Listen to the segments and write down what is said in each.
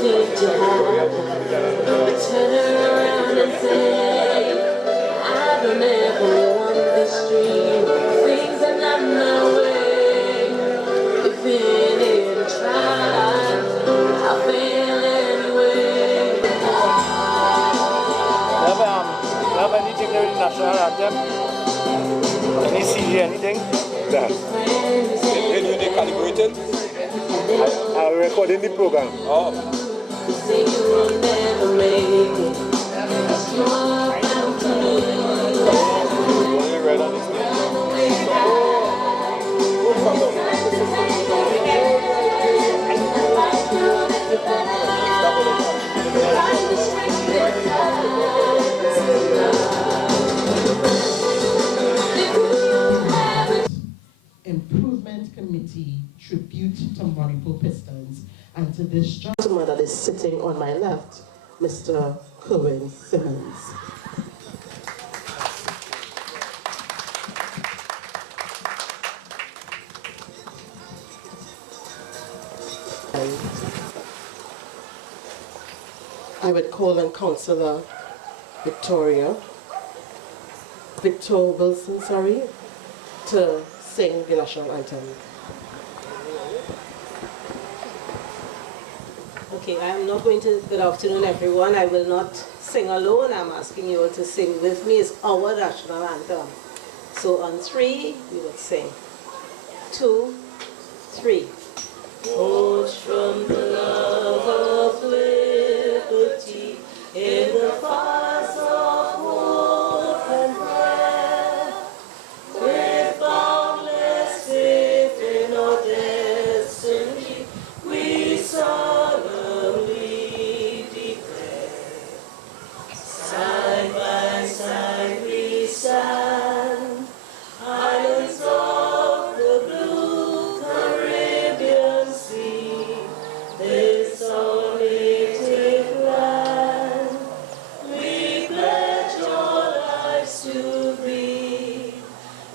think you have. But turn around and say, I don't ever want this dream. Things are not my way. If it ain't tried, I'll fail anyway. Have anything there in the national anthem? Any CD, anything? That. When you calibrated? I record in the program. Oh. Say you will never make it. Only read on this thing. Improvement Committee tribute to Mon Repos Pistons, and to this gentleman that is sitting on my left, Mr. Kerwin Simmons. I would call on Councillor Victor Wilson, to sing the national anthem. Okay, I am not going to, good afternoon everyone, I will not sing alone, I'm asking you all to sing with me. It's our national anthem. So on 3, we would sing. 2, 3. Forged from the love of liberty in the fires of hope and prayer, with boundless faith in our destiny, we solemnly declare. Side by side we stand, islands of the blue Caribbean Sea, this our native land. We pledge our lives to be,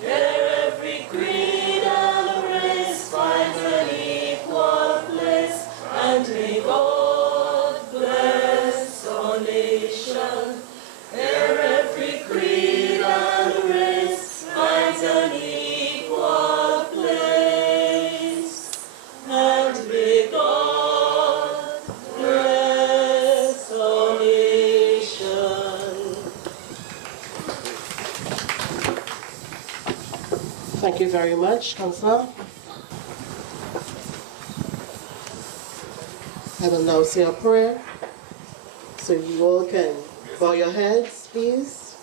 where every creed and race finds an equal place, and may God bless our nation, where every creed and race finds an equal place, and may God bless our nation. Thank you very much, Councillor. I will now say a prayer, so you all can bow your heads, please.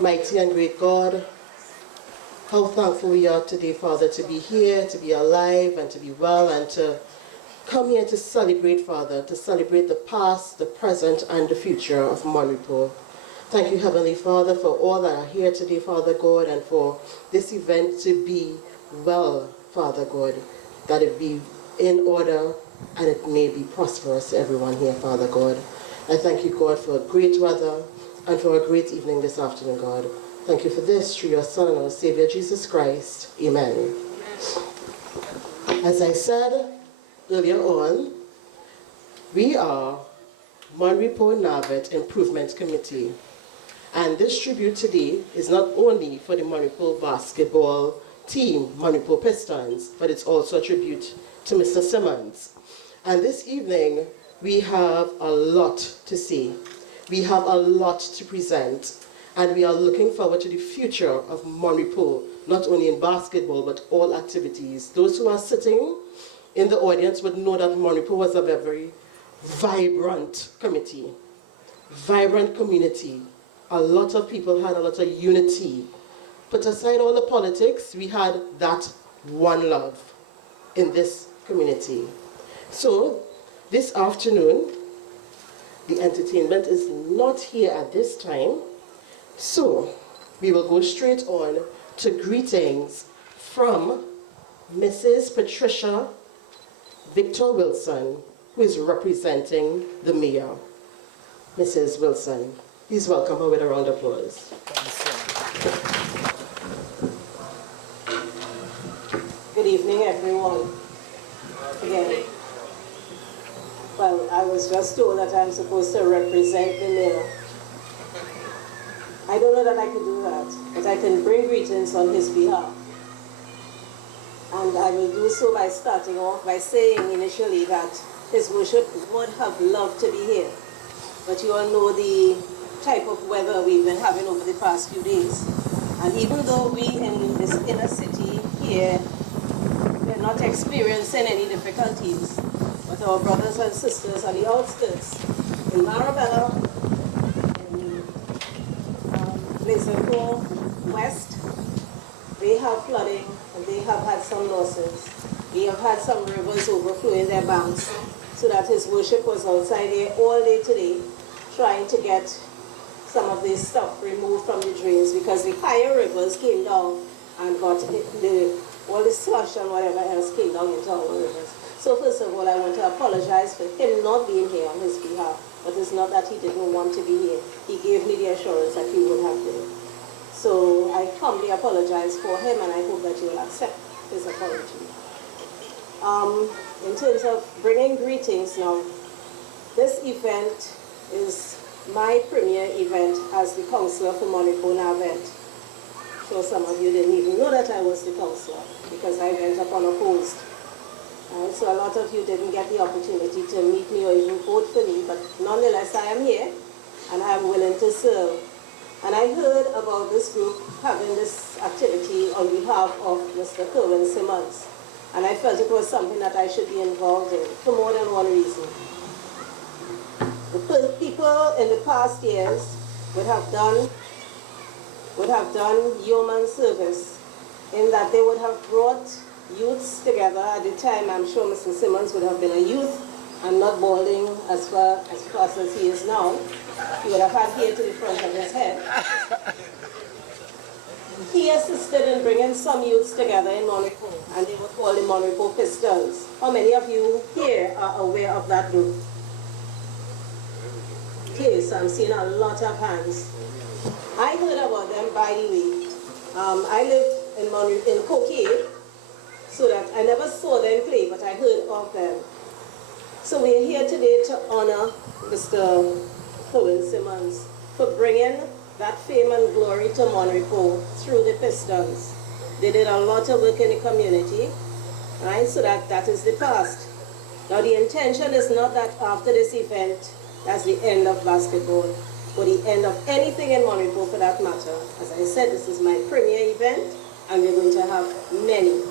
Mighty and great God, how thankful we are today, Father, to be here, to be alive, and to be well, and to come here to celebrate, Father, to celebrate the past, the present, and the future of Mon Repos. Thank you, Heavenly Father, for all that are here today, Father God, and for this event to be well, Father God, that it be in order and it may be prosperous to everyone here, Father God. I thank you, God, for great weather and for a great evening this afternoon, God. Thank you for this through your Son and our Savior, Jesus Christ. Amen. As I said earlier on, we are Mon Repos Navet Improvement Committee. And this tribute today is not only for the Mon Repos basketball team, Mon Repos Pistons, but it's also a tribute to Mr. Simmons. And this evening, we have a lot to say. We have a lot to present. And we are looking forward to the future of Mon Repos, not only in basketball, but all activities. Those who are sitting in the audience would know that Mon Repos was a very vibrant committee, vibrant community. A lot of people had a lot of unity. Put aside all the politics, we had that one love in this community. So, this afternoon, the entertainment is not here at this time. So, we will go straight on to greetings from Mrs. Patricia Victor Wilson, who is representing the mayor. Mrs. Wilson, please welcome her with a round of applause. Good evening, everyone. Again. Well, I was just told that I'm supposed to represent the mayor. I don't know that I can do that, but I can bring greetings on his behalf. And I will do so by starting off by saying initially that His Worship would have loved to be here. But you all know the type of weather we've been having over the past few days. And even though we in this inner city here, we're not experiencing any difficulties, but our brothers and sisters on the outskirts, in Marabella, in Blazenco West, they have flooding and they have had some losses. They have had some rivers overflowing their banks, so that His Worship was outside here all day today trying to get some of this stuff removed from the drains, because the higher rivers came down and got all the slush and whatever else came down into our rivers. So first of all, I want to apologize for him not being here on his behalf, but it's not that he didn't want to be here. He gave me the assurance that he would have been. So I humbly apologize for him, and I hope that you will accept his apology. In terms of bringing greetings now, this event is my premier event as the councillor for Mon Repos Navet. So some of you didn't even know that I was the councillor, because I went up unopposed. So a lot of you didn't get the opportunity to meet me or even vote for me, but nonetheless I am here and I am willing to serve. And I heard about this group having this activity on behalf of Mr. Kerwin Simmons. And I felt it was something that I should be involved in for more than one reason. The people in the past years would have done yeoman service in that they would have brought youths together. At the time, I'm sure Mr. Simmons would have been a youth and not balding as fast as he is now. He would have had hair to the front of his head. He assisted in bringing some youths together in Mon Repos, and they were called the Mon Repos Pistons. How many of you here are aware of that group? Okay, so I'm seeing a lot of hands. I heard about them, by the way. I lived in Coquet, so that I never saw them play, but I heard of them. So we are here today to honor Mr. Kerwin Simmons for bringing that fame and glory to Mon Repos through the Pistons. They did a lot of work in the community, right? So that is the past. Now the intention is not that after this event, that's the end of basketball, or the end of anything in Mon Repos for that matter. As I said, this is my premier event, and we're going to have many more.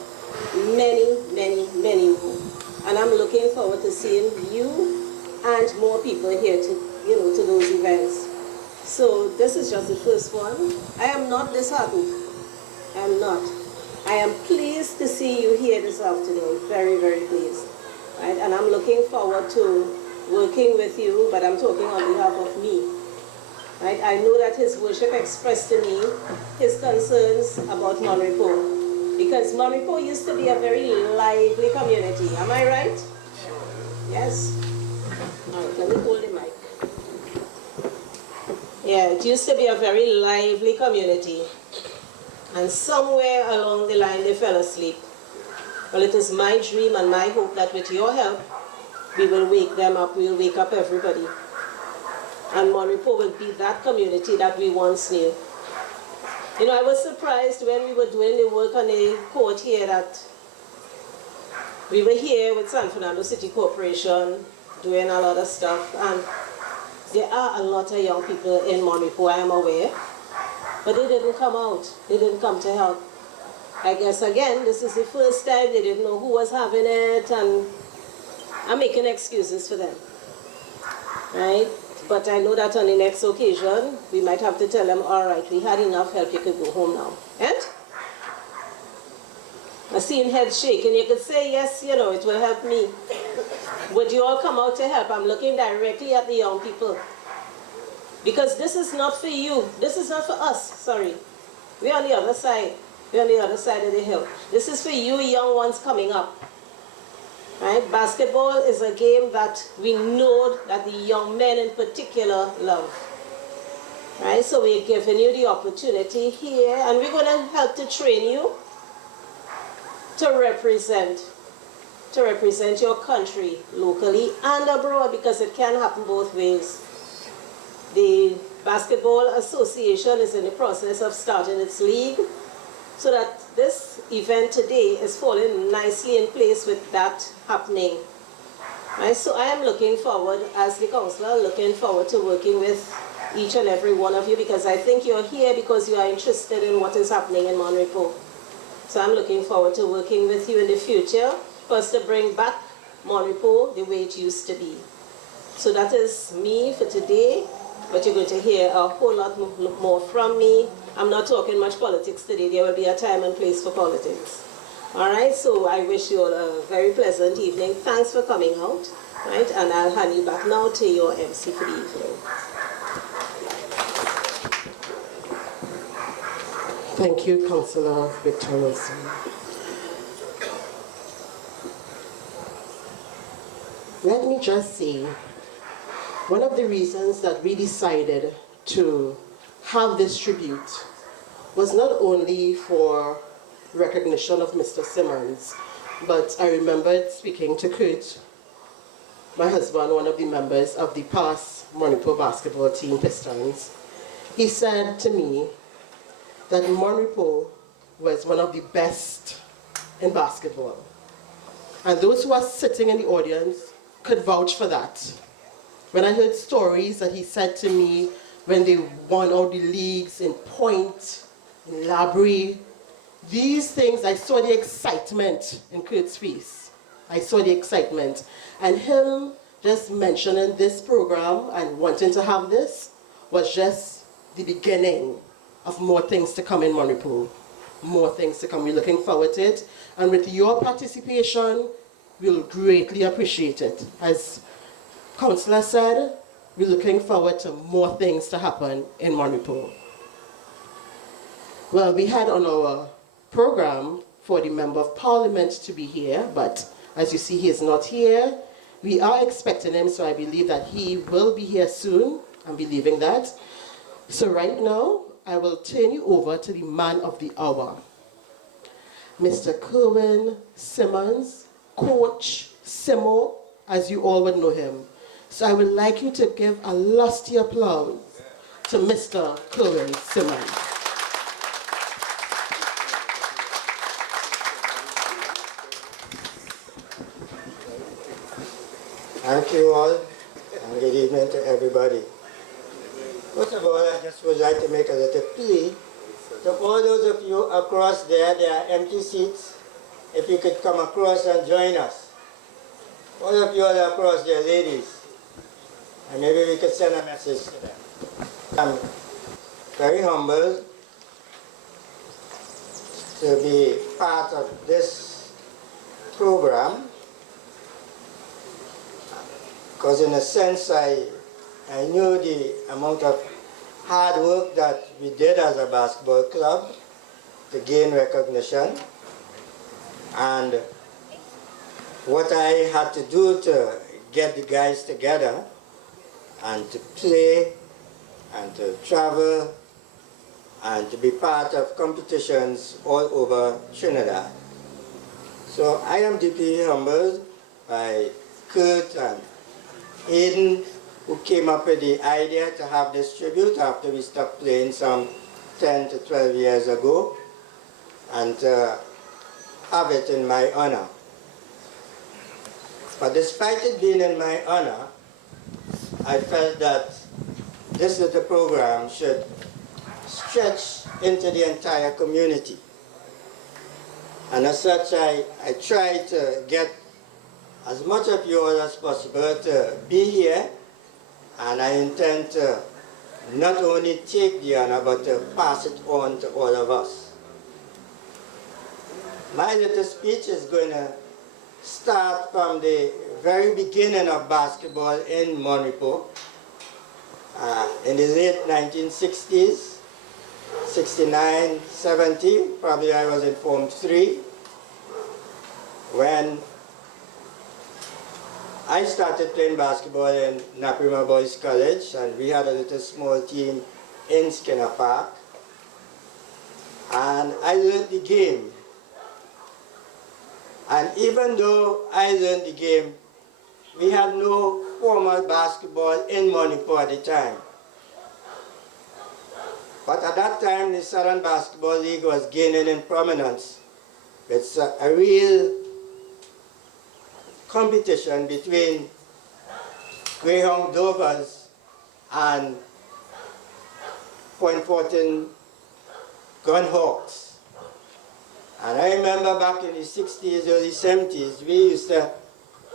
And I'm looking forward to seeing you and more people here to those events. So this is just the first one. I am not disheartened. I am not. I am pleased to see you here this afternoon. Very, very pleased. Right? And I'm looking forward to working with you, but I'm talking on behalf of me. Right? I know that His Worship expressed to me his concerns about Mon Repos, because Mon Repos used to be a very lively community. Am I right? Sure. Yes? All right, let me hold the mic. Yeah, it used to be a very lively community, and somewhere along the line they fell asleep. Well, it is my dream and my hope that with your help, we will wake them up, we will wake up everybody. And Mon Repos will be that community that we once knew. You know, I was surprised when we were doing the work on the court here that we were here with San Fernando City Corporation doing a lot of stuff, and there are a lot of young people in Mon Repos, I am aware, but they didn't come out. They didn't come to help. I guess, again, this is the first time they didn't know who was having it, and I'm making excuses for them, right? But I know that on the next occasion, we might have to tell them, all right, we had enough help, you could go home now. And I seen heads shaking. You could say, yes, you know, it will help me. Would you all come out to help? I'm looking directly at the young people. Because this is not for you. This is not for us, sorry. We're on the other side. We're on the other side of the hill. This is for you young ones coming up. Right? Basketball is a game that we know that the young men in particular love. Right? So we're giving you the opportunity here, and we're going to help to train you to represent to represent your country locally and abroad, because it can happen both ways. The Basketball Association is in the process of starting its league, so that this event today is falling nicely in place with that happening. Right? So I am looking forward, as the councillor, looking forward to working with each and every one of you, because I think you're here because you are interested in what is happening in Mon Repos. So I'm looking forward to working with you in the future for us to bring back Mon Repos the way it used to be. So that is me for today, but you're going to hear a whole lot more from me. I'm not talking much politics today. There will be a time and place for politics. All right, so I wish you all a very pleasant evening. Thanks for coming out, right? And I'll hand you back now to your MC for the evening. Thank you, Councillor Victor Wilson. Let me just say, one of the reasons that we decided to have this tribute was not only for recognition of Mr. Simmons, but I remembered speaking to Kurt, my husband, one of the members of the past Mon Repos basketball team, Pistons. He said to me that Mon Repos was one of the best in basketball. And those who are sitting in the audience could vouch for that. When I heard stories that he said to me when they won all the leagues in Point, in Labrie, these things, I saw the excitement in Kurt's face. I saw the excitement. And him just mentioning this program and wanting to have this was just the beginning of more things to come in Mon Repos. More things to come. We're looking forward to it. And with your participation, we'll greatly appreciate it. As Councillor said, we're looking forward to more things to happen in Mon Repos. Well, we had on our program for the Member of Parliament to be here, but as you see, he is not here. We are expecting him, so I believe that he will be here soon. I'm believing that. So right now, I will turn you over to the man of the hour, Mr. Kerwin Simmons, Coach Simo, as you all would know him. So I would like you to give a lusty applause to Mr. Kerwin Simmons. Thank you all, and good evening to everybody. First of all, I just would like to make a little plea to all those of you across there are empty seats. If you could come across and join us. All of you all across there, ladies, and maybe we could send a message to them. I'm very humbled to be part of this program, because in a sense I knew the amount of hard work that we did as a basketball club to gain recognition, and what I had to do to get the guys together and to play and to travel and to be part of competitions all over Trinidad. So I am deeply humbled by Kurt and Aiden, who came up with the idea to have this tribute after we stopped playing some 10 to 12 years ago, and have it in my honor. But despite it being in my honor, I felt that this little program should stretch into the entire community. And as such, I tried to get as much of you all as possible to be here, and I intend to not only take the honor, but to pass it on to all of us. My little speech is going to start from the very beginning of basketball in Mon Repos, in the late 1960s, 69, 70, probably I was in Form 3, when I started playing basketball in Naprima Boys College, and we had a little small team in Skinner Park. And I learned the game And even though I learned the game, we had no formal basketball in Mon Repos at the time. But at that time, the Southern Basketball League was gaining in prominence. It's a real competition between Greyhound Dovers and Point Fortin Gunhawks. And I remember back in the 60s, early 70s, we used to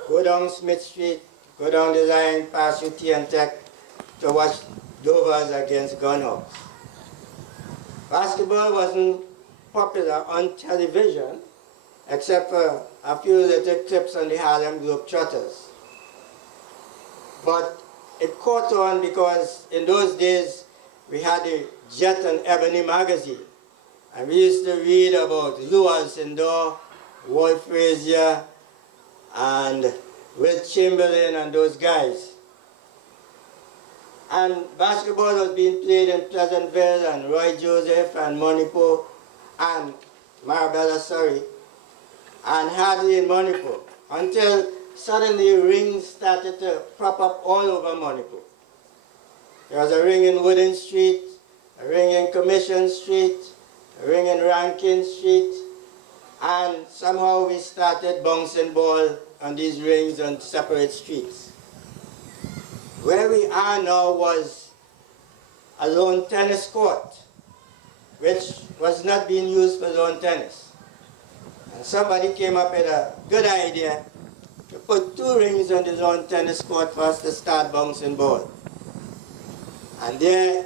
go down Smith Street, go down the line, past UT and Tech to watch Dovers against Gunhawks. Basketball wasn't popular on television, except for a few little clips on the Harlem Globetrotters. But it caught on because in those days we had the Jet and Ebony magazine. And we used to read about Lou Alcindor, Walt Frazier, and Will Chamberlain and those guys. And basketball was being played in Pleasantville and Roy Joseph and Mon Repos and Marabella, Surrey, and hardly in Mon Repos, until suddenly rings started to prop up all over Mon Repos. There was a ring in Wooden Street, a ring in Commission Street, a ring in Rankin Street, and somehow we started bouncing ball on these rings on separate streets. Where we are now was a lawn tennis court, which was not being used for lawn tennis. And somebody came up with a good idea to put 2 rings on the lawn tennis court for us to start bouncing ball. And there,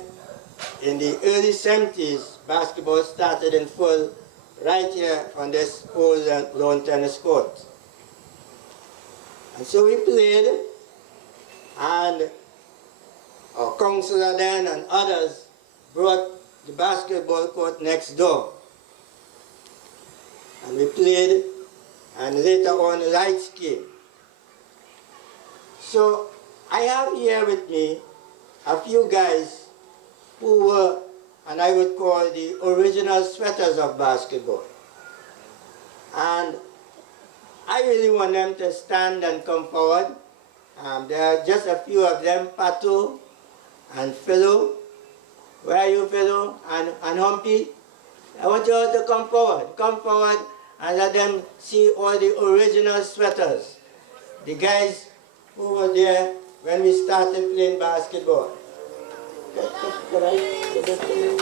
in the early 70s, basketball started in full right here on this old lawn tennis court. And so we played, and our counselor then and others brought the basketball court next door. And we played, and later on lights came. So I have here with me a few guys who were, and I would call the original sweaters of basketball. And I really want them to stand and come forward. There are just a few of them, Pato and Philo. Where are you, Philo? And Humpy? I want you all to come forward and let them see all the original sweaters. The guys who were there when we started playing basketball. Could I get this thing?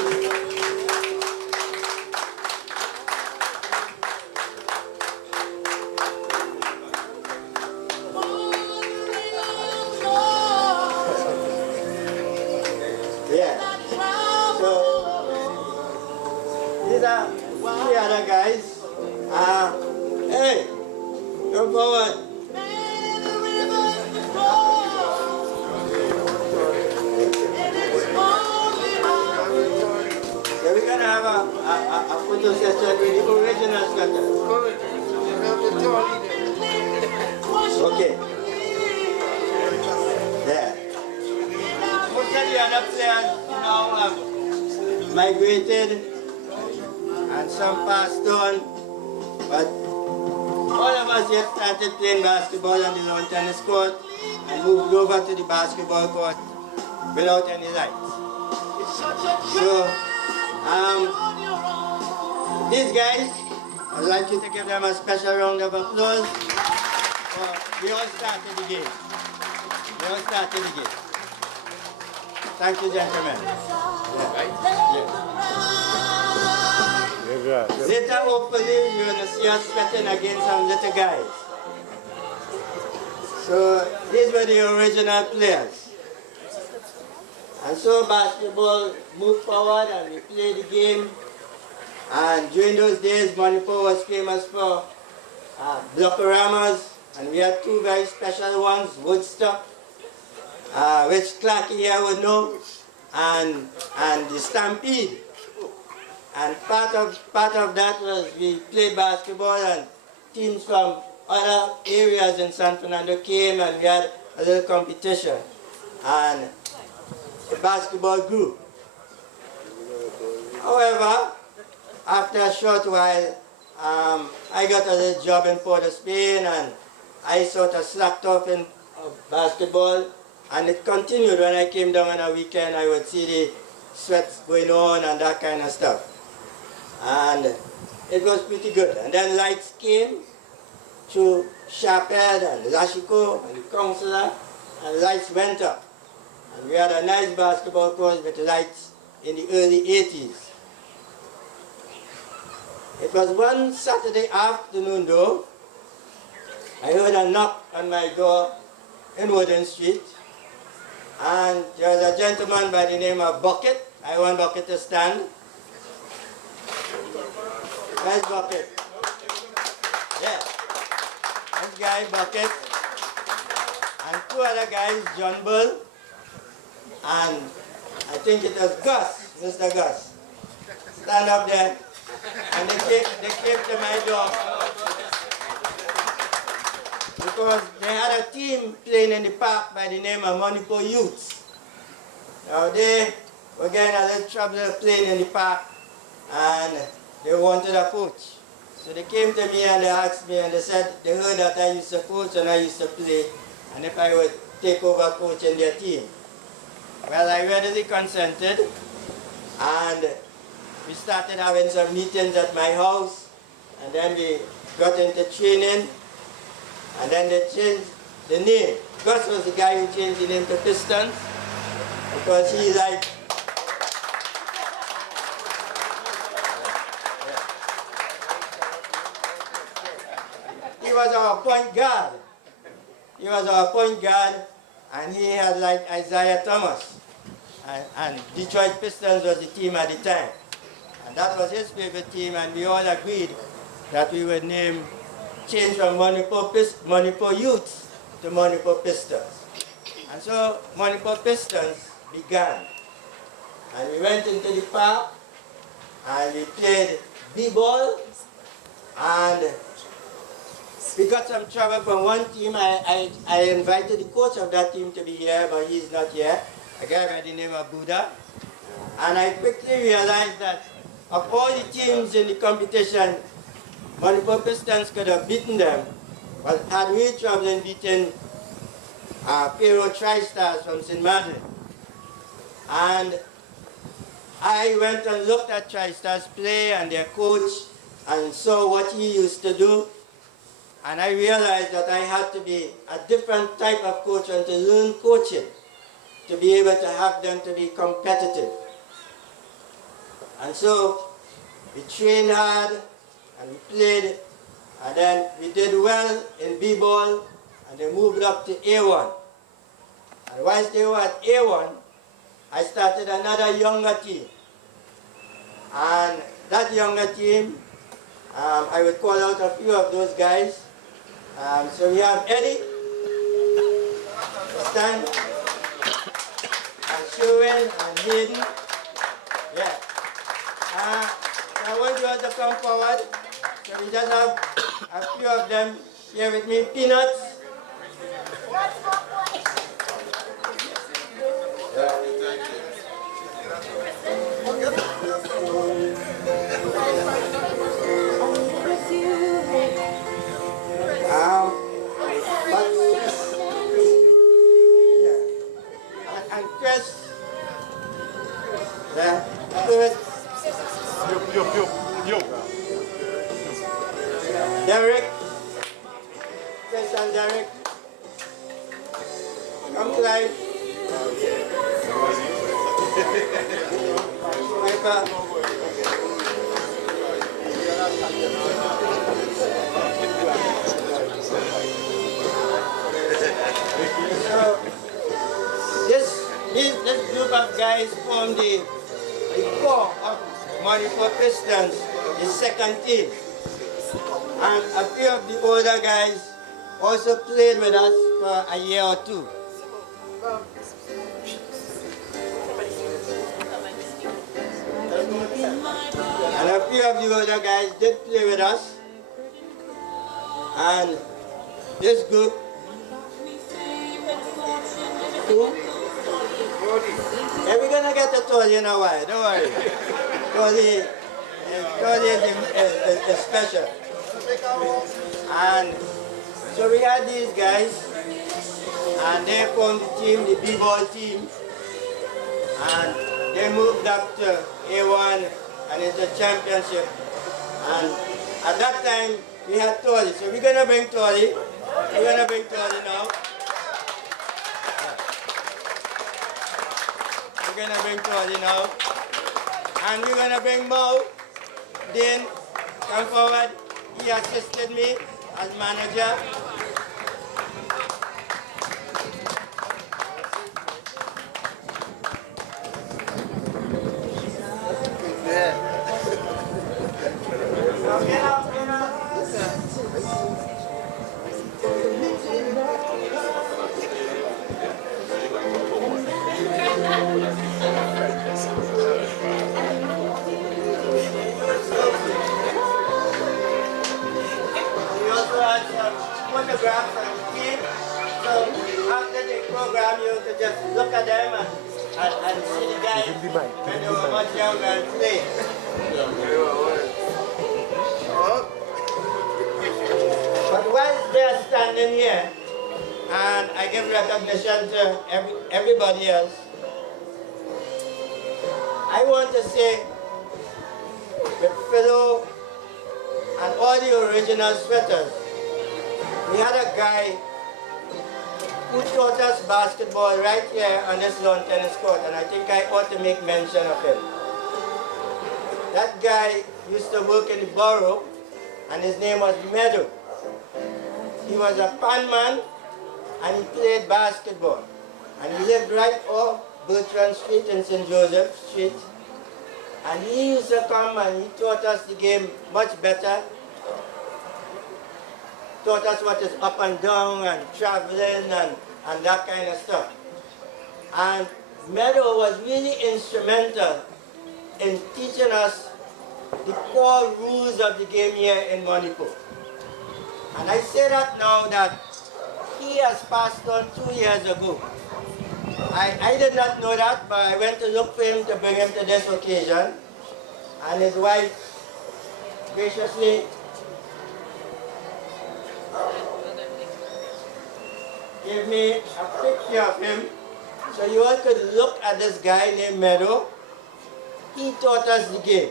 The other guys, hey, come forward. So we're gonna have a photo session with the original sweater. Okay. There. Most of the other players now have migrated, and some passed on, but all of us yet started playing basketball on the lawn tennis court and moved over to the basketball court without any lights. So, these guys, I'd like you to give them a special round of applause. We all started the game. Thank you, gentlemen. Later, hopefully, you're going to see us sweating against some little guys. So, these were the original players. And so, basketball moved forward and we played the game. And during those days, Mon Repos was famous for blockoramas. And we had 2 very special ones, Woodstock, which Clarky here would know, and the Stampede. And part of that was we played basketball, and teams from other areas in San Fernando came, and we had a little competition. And the basketball grew. However, after a short while, I got a little job in Port of Spain, and I sort of slacked off in basketball, and it continued. When I came down on a weekend, I would see the sweats going on and that kind of stuff. And it was pretty good. And then lights came through Sharphead and Lashiko and the counselor, and lights went up. And we had a nice basketball court with lights in the early 80s. It was one Saturday afternoon though, I heard a knock on my door in Woodland Street, and there was a gentleman by the name of Bucket. I want Bucket to stand. Where's Bucket? Yeah. This guy, Bucket, and two other guys, John Bull, and I think it was Gus, Mr. Gus. Stand up there. And they came to my door because they had a team playing in the park by the name of Mon Repos Youths. Now they were getting a little trouble playing in the park, and they wanted a coach. So they came to me and they asked me, and they said they heard that I used to coach and I used to play, and if I would take over coaching their team. Well, I readily consented, and we started having some meetings at my house, and then we got into training, and then they changed the name. Gus was the guy who changed the name to Pistons, because he liked he was our point guard. He was our point guard, and he had like Isaiah Thomas. And Detroit Pistons was the team at the time. And that was his favorite team, and we all agreed that we would change from Mon Repos Youths to Mon Repos Pistons. And so Mon Repos Pistons began. And we went into the park, and we played b-ball, and we got some trouble from one team. I invited the coach of that team to be here, but he's not here, a guy by the name of Buddha. And I quickly realized that of all the teams in the competition, Mon Repos Pistons could have beaten them, but had real trouble in beating Pero Tri-Stars from St. Martin. And I went and looked at Tri-Stars play and their coach and saw what he used to do. And I realized that I had to be a different type of coach and to learn coaching to be able to have them to be competitive. And so we trained hard and we played, and then we did well in b-ball, and they moved up to A1. And whilst they were at A1, I started another younger team. And that younger team, I would call out a few of those guys. So we have Eddie, Stan, and Sherwin, and Hayden. Yeah. I want you all to come forward. So we just have a few of them here with me. Peanuts. And Chris. Yeah. Yo. Derek. Chris and Derek. Come, Clyde. Piper. So, this group of guys form the core of Mon Repos Pistons, the second team. And a few of the older guys also played with us for a year or two. And a few of the older guys did play with us. And this group, yeah, we're gonna get a toll in a while, don't worry. Tolly, is special. And so we had these guys, and they formed the team, the b-ball team, and they moved up to A1 and it's a championship. And at that time, we had Tori. So we're gonna bring Tori. We're gonna bring Tori now. We're gonna bring Tori now. And we're gonna bring Mo. Then come forward. He assisted me as manager. Photographs and team. So after the program, you could just look at them and see the guys when they were much younger and play. But while they're standing here, and I give recognition to everybody else, I want to say with Philo and all the original sweaters, we had a guy who taught us basketball right here on this lawn tennis court, and I think I ought to make mention of him. That guy used to work in the borough, and his name was Meadow. He was a panman, and he played basketball. And he lived right off Bertrand Street in St. Joseph Street. And he used to come and he taught us the game much better. Taught us what is up and down and traveling and that kind of stuff. And Meadow was really instrumental in teaching us the core rules of the game here in Mon Repos. And I say that now that he has passed on 2 years ago. I did not know that, but I went to look for him to bring him to this occasion. And his wife graciously gave me a picture of him. So you all could look at this guy named Meadow. He taught us the game.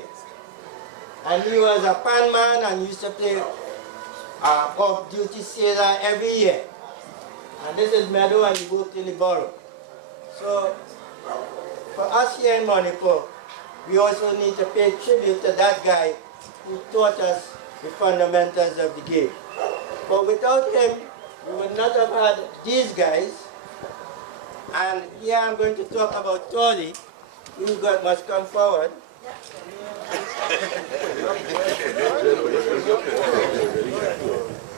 And he was a panman and used to play off-duty sailor every year. And this is Meadow, and he worked in the borough. So for us here in Mon Repos, we also need to pay tribute to that guy who taught us the fundamentals of the game. But without him, we would not have had these guys. And here I'm going to talk about Tori. You guys must come forward.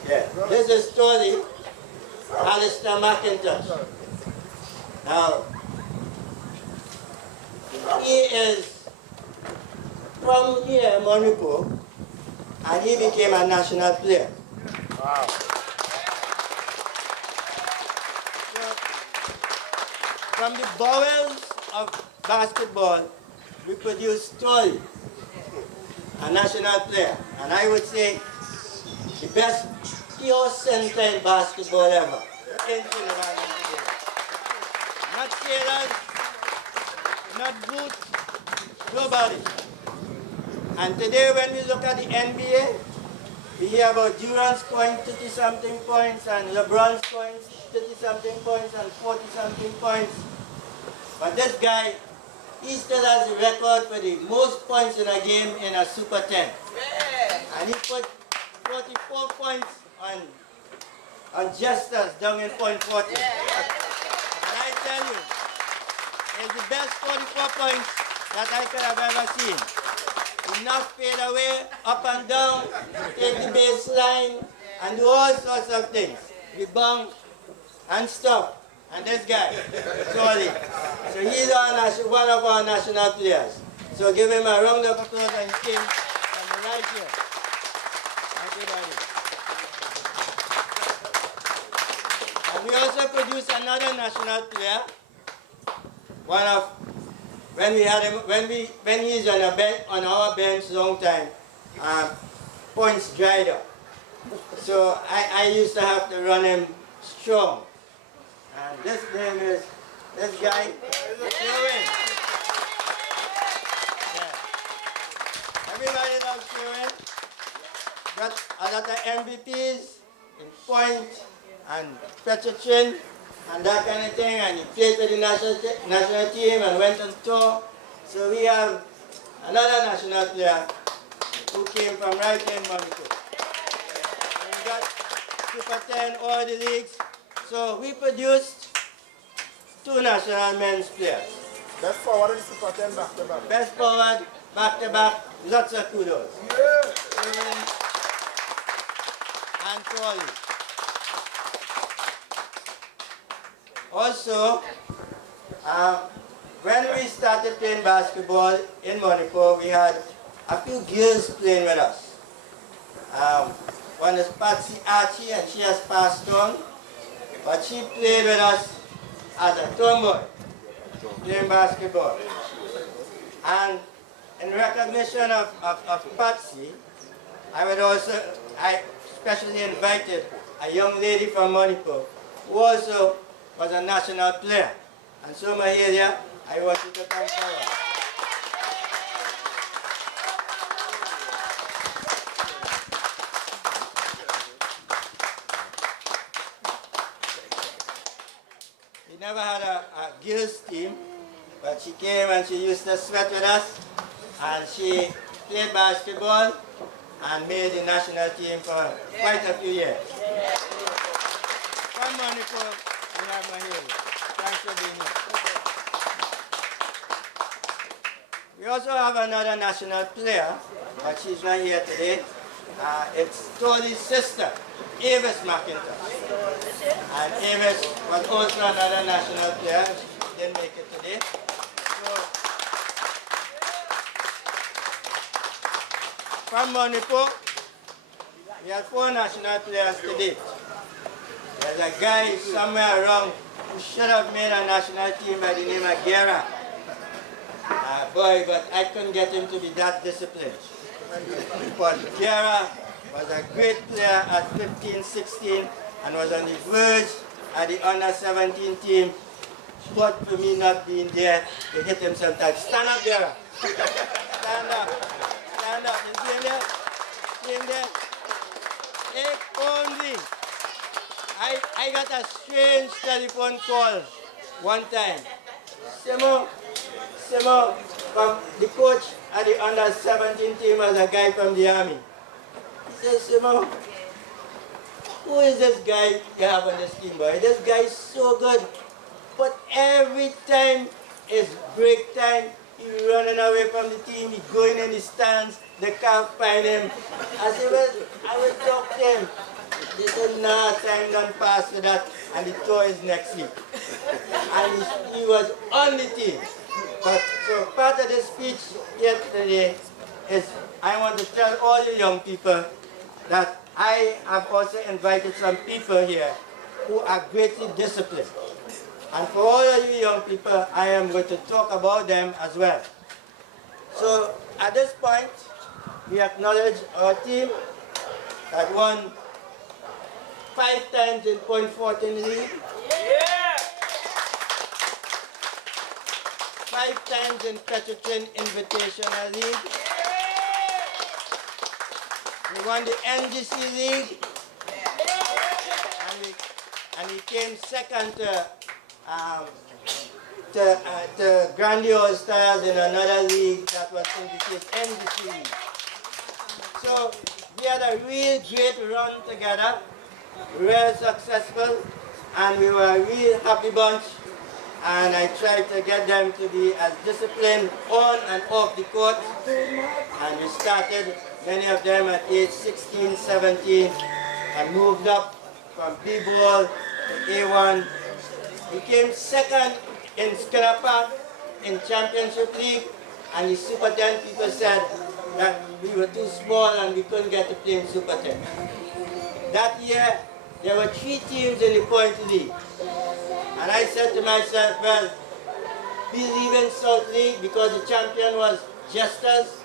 Yeah. This is Tori, Alistair McIntosh. Now, he is from here, Mon Repos, and he became a national player. Wow. So, from the bowels of basketball, we produced Tori, a national player. And I would say the best pure center in basketball ever. Not sailors, not boots, nobody. And today when we look at the NBA, we hear about Durant scoring 30-something points and LeBron scoring 30-something points and 40-something points. But this guy, he still has the record for the most points in a game in a Super 10. And he put 44 points on Jesters down in point 40. And I tell you, it's the best 44 points that I could have ever seen. Enough fade away, up and down, take the baseline, and do all sorts of things. Rebound and stuff. And this guy, Tori. So he's one of our national players. So give him a round of applause and came from the right here. Everybody. And we also produced another national player, one of when we had him, when he's on on our bench long time, points dried up. So I used to have to run him strong. And this name is this guy, Kerwin. Yeah. Everybody loves Kerwin. Got a lot of MVPs in point and Petchin and that kind of thing, and he played with the national team and went on tour. So we have another national player who came from right in Mon Repos. We got Super 10, all the leagues. So we produced 2 national men's players. Best forward in Super 10 back to back. Best forward, back to back, lots of kudos. Kerwin and Hollis. Also, when we started playing basketball in Mon Repos, we had a few girls playing with us. One is Patsy Archie, and she has passed on, but she played with us as a tomboy, playing basketball. And in recognition of Patsy, I specially invited a young lady from Mon Repos who also was a national player. And so, Mahalia, I want you to come forward. We never had a girls team, but she came and she used to sweat with us, and she played basketball and made the national team for quite a few years. From Mon Repos, we have Mahalia. Thanks for being here. We also have another national player, but she's not here today. It's Tony's sister, Avis McIntosh. And Avis was also another national player. She didn't make it today. So, from Mon Repos, we have 4 national players today. There's a guy somewhere around who should have made a national team by the name of Gera. Boy, but I couldn't get him to be that disciplined. But Gera was a great player at 15, 16, and was on the verge at the under-17 team. But for me not being there, they hit him sometimes. Stand up, Gera. Stand up. Stand up. You see him there? See him there? If only. I got a strange telephone call one time. Simo, from the coach at the under-17 team was a guy from the army. He says, Simo, who is this guy you have on this team, boy? This guy is so good. But every time it's break time, he's running away from the team, he's going in the stands, they can't find him. I said, well, I will talk to him. They said, nah, time done pass for that, and the tour is next week. And he was on the team. But so part of the speech yesterday is I want to tell all you young people that I have also invited some people here who are greatly disciplined. And for all of you young people, I am going to talk about them as well. So at this point, we acknowledge our team that won 5 times in Point 14 League. 5 times in Petchin Invitational League. We won the NGC League. And we came second to Grandiose Stars in another league that was in the NGC League. So we had a real great run together, real successful, and we were a real happy bunch. And I tried to get them to be as disciplined on and off the court. And we started, many of them at age 16, 17, and moved up from B-ball to A1. We came second in Skinner Park in Championship League, and the Super 10 people said that we were too small and we couldn't get to play in Super 10. That year, there were 3 teams in the Point League. And I said to myself, well, believe in South League because the champion was Jesters.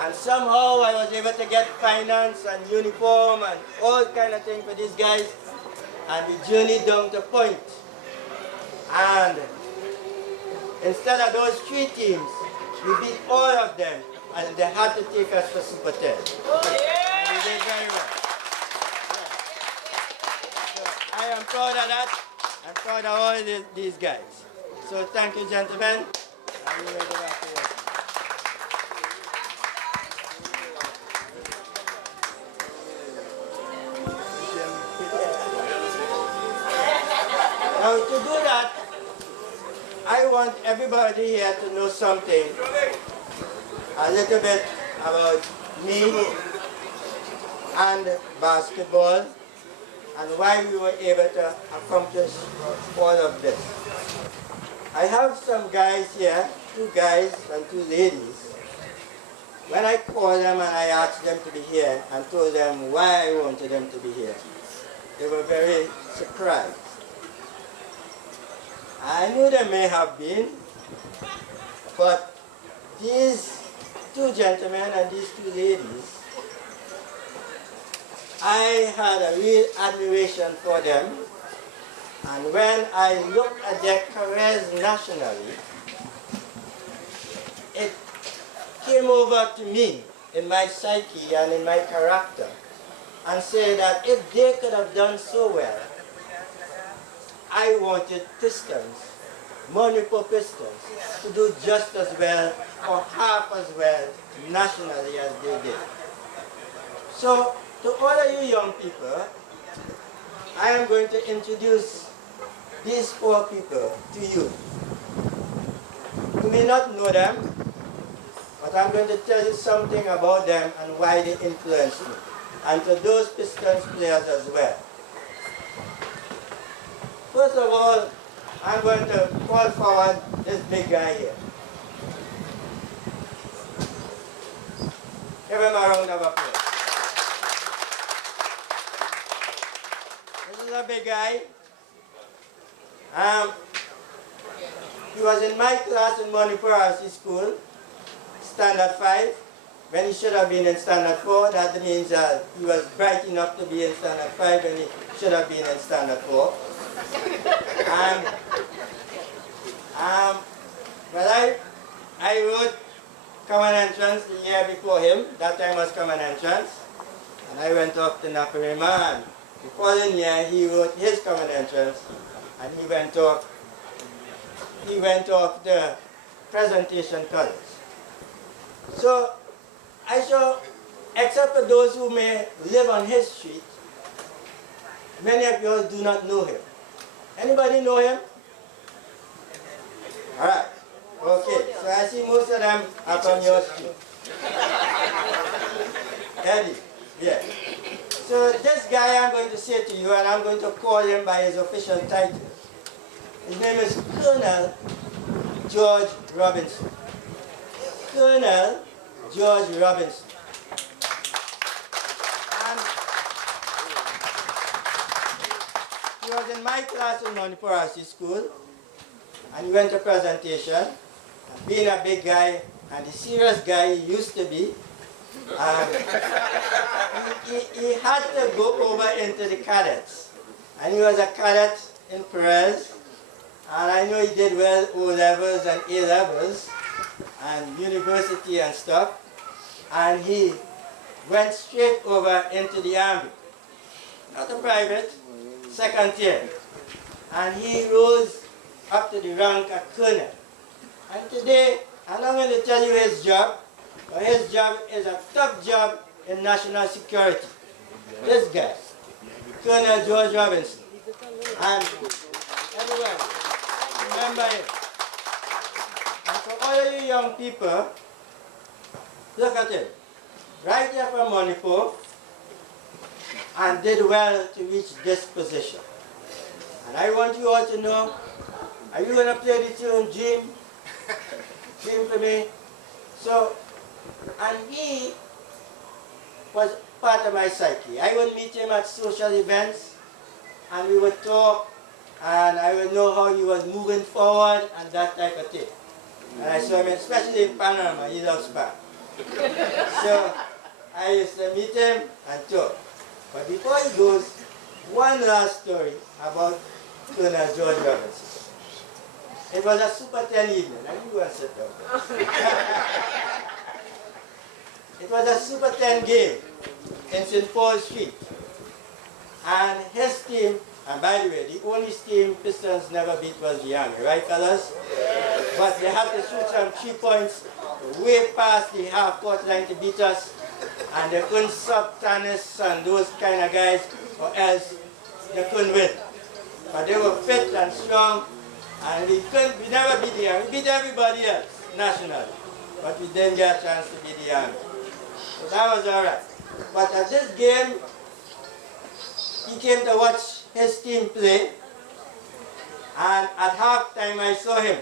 And somehow I was able to get finance and uniform and all kind of things for these guys. And we journeyed down to Point. And instead of those 3 teams, we beat all of them. And they had to take us to Super 10. And we did very well. So I am proud of that. I'm proud of all these guys. So thank you, gentlemen. And we will go back to work. Now to do that, I want everybody here to know something, a little bit about me and basketball and why we were able to accomplish all of this. I have some guys here, 2 guys and 2 ladies. When I called them and I asked them to be here and told them why I wanted them to be here, they were very surprised. I knew they may have been, but these 2 gentlemen and these 2 ladies, I had a real admiration for them. And when I looked at their careers nationally, it came over to me in my psyche and in my character and said that if they could have done so well, I wanted Pistons, Mon Repos Pistons, to do just as well or half as well nationally as they did. So, to all of you young people, I am going to introduce these 4 people to you. You may not know them, but I'm going to tell you something about them and why they influenced me, and to those Pistons players as well. First of all, I'm going to call forward this big guy here. Give him a round of applause. This is a big guy. He was in my class in Mon Repos School, Standard 5, when he should have been in Standard 4. That means he was bright enough to be in Standard 5 and he should have been in Standard 4. Well, I wrote common entrance the year before him. That time was common entrance. And I went off to Naparima, and the following year he wrote his common entrance and he went off the presentation college. So I saw, except for those who may live on his street, many of you do not know him. Anybody know him? All right. Okay. So I see most of them are from your street. Eddie. Yeah. So this guy I'm going to say to you, and I'm going to call him by his official title. His name is Colonel George Robinson. Colonel George Robinson. And he was in my class in Mon Repos School, and he went to presentation. And being a big guy and the serious guy he used to be, he had to go over into the cadets. And he was a cadet in Perez. And I know he did well O-levels and A-levels and university and stuff. And he went straight over into the army. Not a private, 2nd year. And he rose up to the rank of colonel. And today, I'm not going to tell you his job, but his job is a top job in national security. This guy, Colonel George Robinson. And everyone, remember him. And for all of you young people, look at him. Right here from Mon Repos, and did well to reach this position. And I want you all to know, are you going to play the tune Dream? Dream for me? So, and he was part of my psyche. I would meet him at social events, and we would talk, and I would know how he was moving forward and that type of thing. And I saw him, especially in Panama, he loves Spa. So I used to meet him and talk. But before he goes, one last story about Colonel George Robinson. It was a Super 10 evening. Now you go and sit down. It was a Super 10 game in St. Paul Street. And his team, and by the way, the only team Pistons never beat was the Army, right fellas? Yes. But they had to shoot some 3 points way past the half-court line to beat us. And they couldn't stop Tannis and those kind of guys, or else they couldn't win. But they were fit and strong, and we never beat the Army. We beat everybody else, nationally. But we didn't get a chance to beat the Army. So that was all right. But at this game, he came to watch his team play, and at halftime I saw him.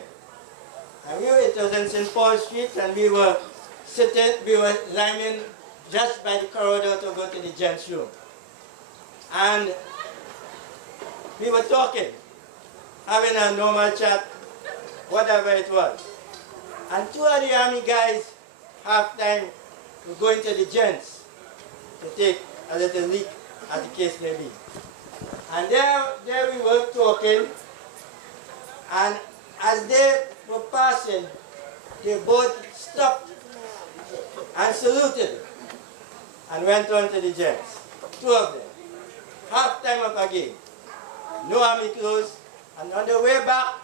And it was in St. Paul Street, and we were lining just by the corridor to go to the gents' room. And we were talking, having a normal chat, whatever it was. And 2 of the Army guys, halftime, were going to the gents to take a little leak, as the case may be. And there we were talking, and as they were passing, they both stopped and saluted and went on to the gents. 2 of them. Half time of a game. No Army clothes. And on the way back,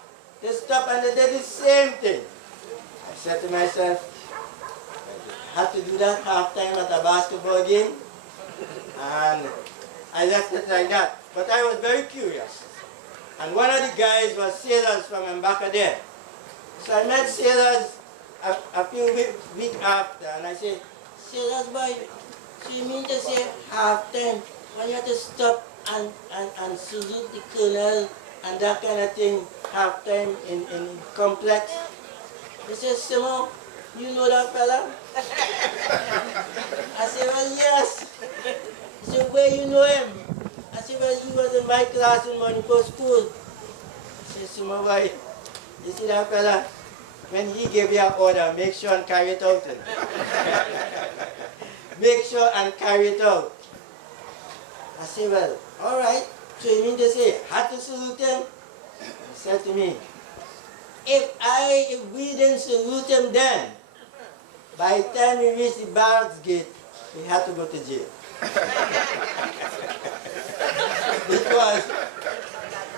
they stopped and they did the same thing. I said to myself, I had to do that half time at a basketball game. And I left it like that. But I was very curious. And one of the guys was Sailors from Mbakadere. So I met Sailors a few weeks after, and I said, Sailors boy, so you mean to say half time when you have to stop and salute the colonel and that kind of thing, half time in complex? He said, Simon, you know that fella? I said, well, yes. He said, where you know him? I said, well, he was in my class in Mon Repos school. I said, Simon, boy, you see that fella? When he gave you an order, make sure and carry it out. Make sure and carry it out. I said, well, all right. So you mean to say, I had to salute him? He said to me, if we didn't salute him then, by the time we reached the barracks gate, we had to go to jail. Because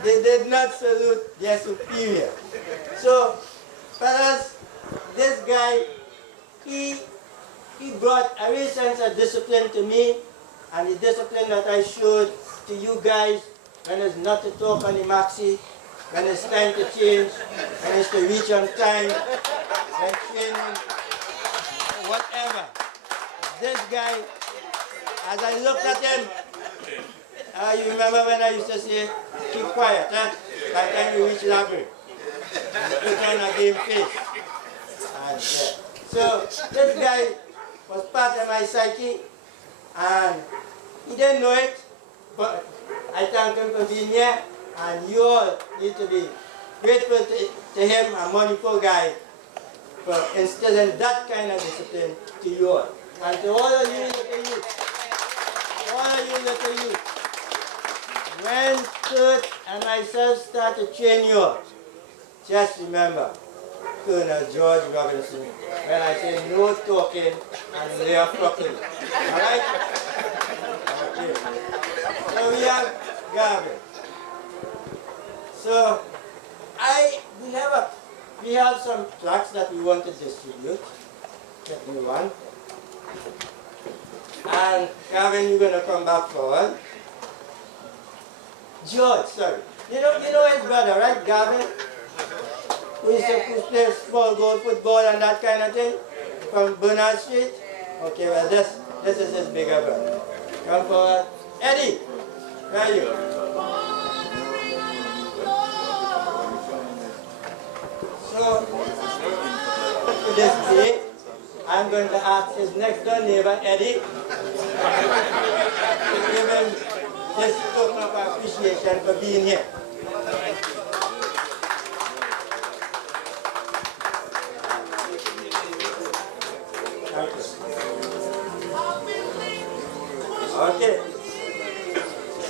they did not salute their superior. So, fellas, this guy, he brought a real sense of discipline to me, and the discipline that I showed to you guys when it's not to talk on the maxi, when it's time to change, when it's to reach on time, when training, whatever. This guy, as I looked at him, you remember when I used to say, keep quiet, huh? By the time you reach library, put on a game face. And, so this guy was part of my psyche, and he didn't know it, but I thank him for being here, and you all need to be grateful to him, a Mon Repos guy, for instilling that kind of discipline to you all. And to all of you little youth, when Kurt and myself start to train you all, just remember Colonel George Robinson when I say no talking and lay off properly. Alright? Okay. So we have Gavin. So we have some plaques that we want to distribute. Get me one. And Gavin, you're gonna come back forward. George, sorry. You know his brother, right, Gavin? Who plays small goal football and that kind of thing? From Bernard Street? Okay, well this is his bigger brother. Come forward. Eddie, where are you? So, to this day, I'm going to ask his next door neighbor, Eddie, to give him this token of appreciation for being here.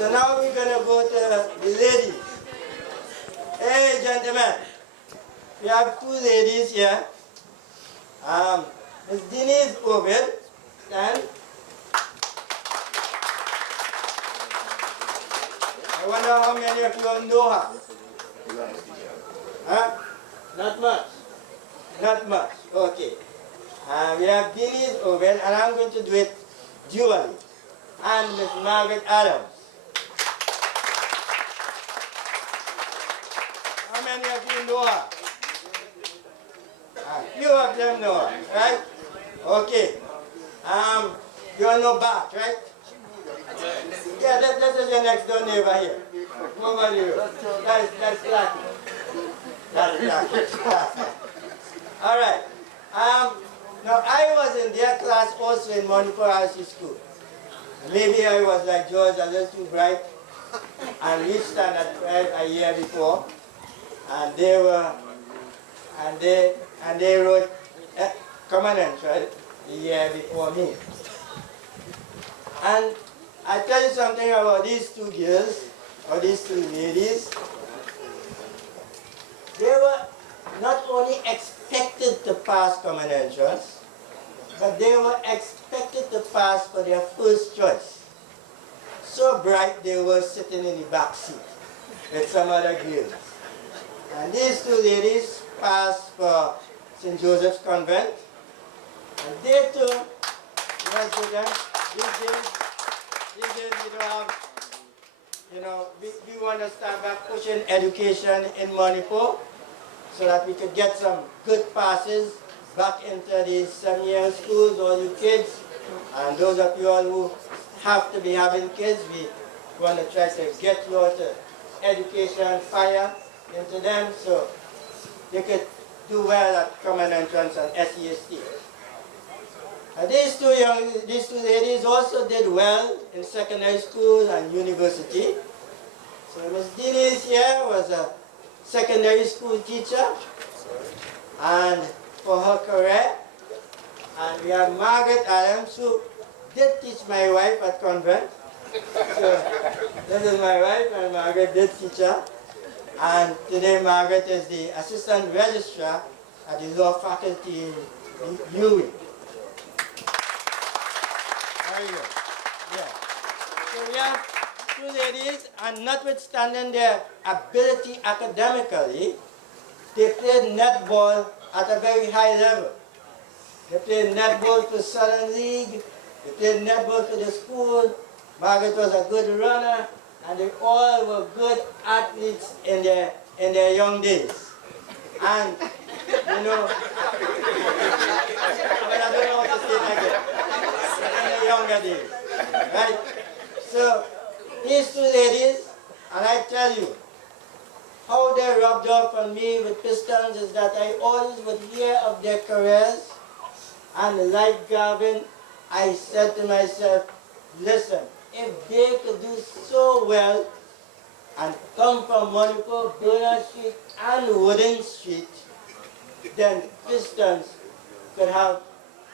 So now we're going to go to the ladies. Hey, gentlemen, we have two ladies here. Miss Denise Ovid, and I wonder how many of you all know her. Huh? Not much. Not much. Okay. We have Denise Ovid, and I'm going to do it dually. And Miss Margaret Adams. How many of you know her? Few of them know her, right? Okay. You all know Bart, right? Yeah, that is your next door neighbor here. What about you? That's Blackie. That's Blackie. All right. Now I was in their class also in Mon Repos High School. Maybe I was like George, a little too bright, and reached standard 12 a year before, and they wrote common entrance the year before me. And I tell you something about these two girls, or these two ladies. They were not only expected to pass common entrance, but they were expected to pass for their first choice. So bright they were sitting in the back seat with some other girls. And these two ladies passed for St. Joseph's Convent, and they too, let's do them. These days we don't have, we want to start back pushing education in Mon Repos so that we could get some good passes back into the 7-year schools, all you kids. And those of you all who have to be having kids, we want to try to get you all to education fire into them so they could do well at common entrance and SEST. These two ladies also did well in secondary school and university. So Miss Denise here was a secondary school teacher, and for her career. And we have Margaret Adams, who did teach my wife at convent. So this is my wife, and Margaret did teach her. And today Margaret is the assistant registrar at the law faculty in UWI. Very good. Yeah. So we have two ladies, and notwithstanding their ability academically, they played netball at a very high level. They played netball for Southern League, they played netball for the school. Margaret was a good runner, and they all were good athletes in their young days. And, but I don't know what to say again. In their younger days, right? So, these two ladies, and I tell you, how they rubbed off on me with Pistons is that I always would hear of their careers, and like Gavin, I said to myself, listen, if they could do so well and come from Mon Repos, Bernard Street and Wooden Street, then Pistons could have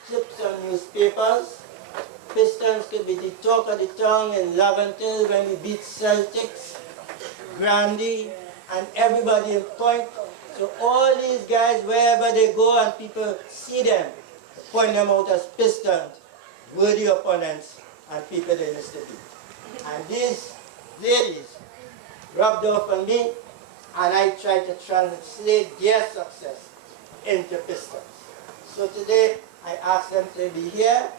clips on newspapers. Pistons could be the talk of the town in Laventille when we beat Celtics, Grandy, and everybody in Point. So all these guys, wherever they go and people see them, point them out as Pistons, worthy opponents, and people they used to be. And these ladies rubbed off on me, and I tried to translate their success into Pistons. So today, I asked them to be here,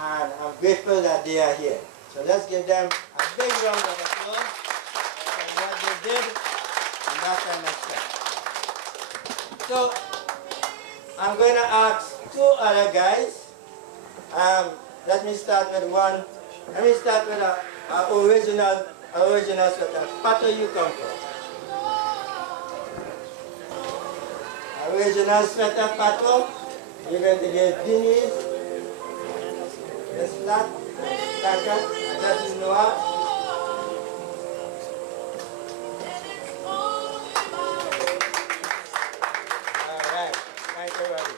and I'm grateful that they are here. So let's give them a big round of applause for what they did, and that's our next step. So, I'm going to ask two other guys. Let me start with one. Let me start with an original sweater. Pato, you come first. Original sweater, Pato. You're going to get Denise. This flat. Taka. That is Noah. All right. Thank you, buddy.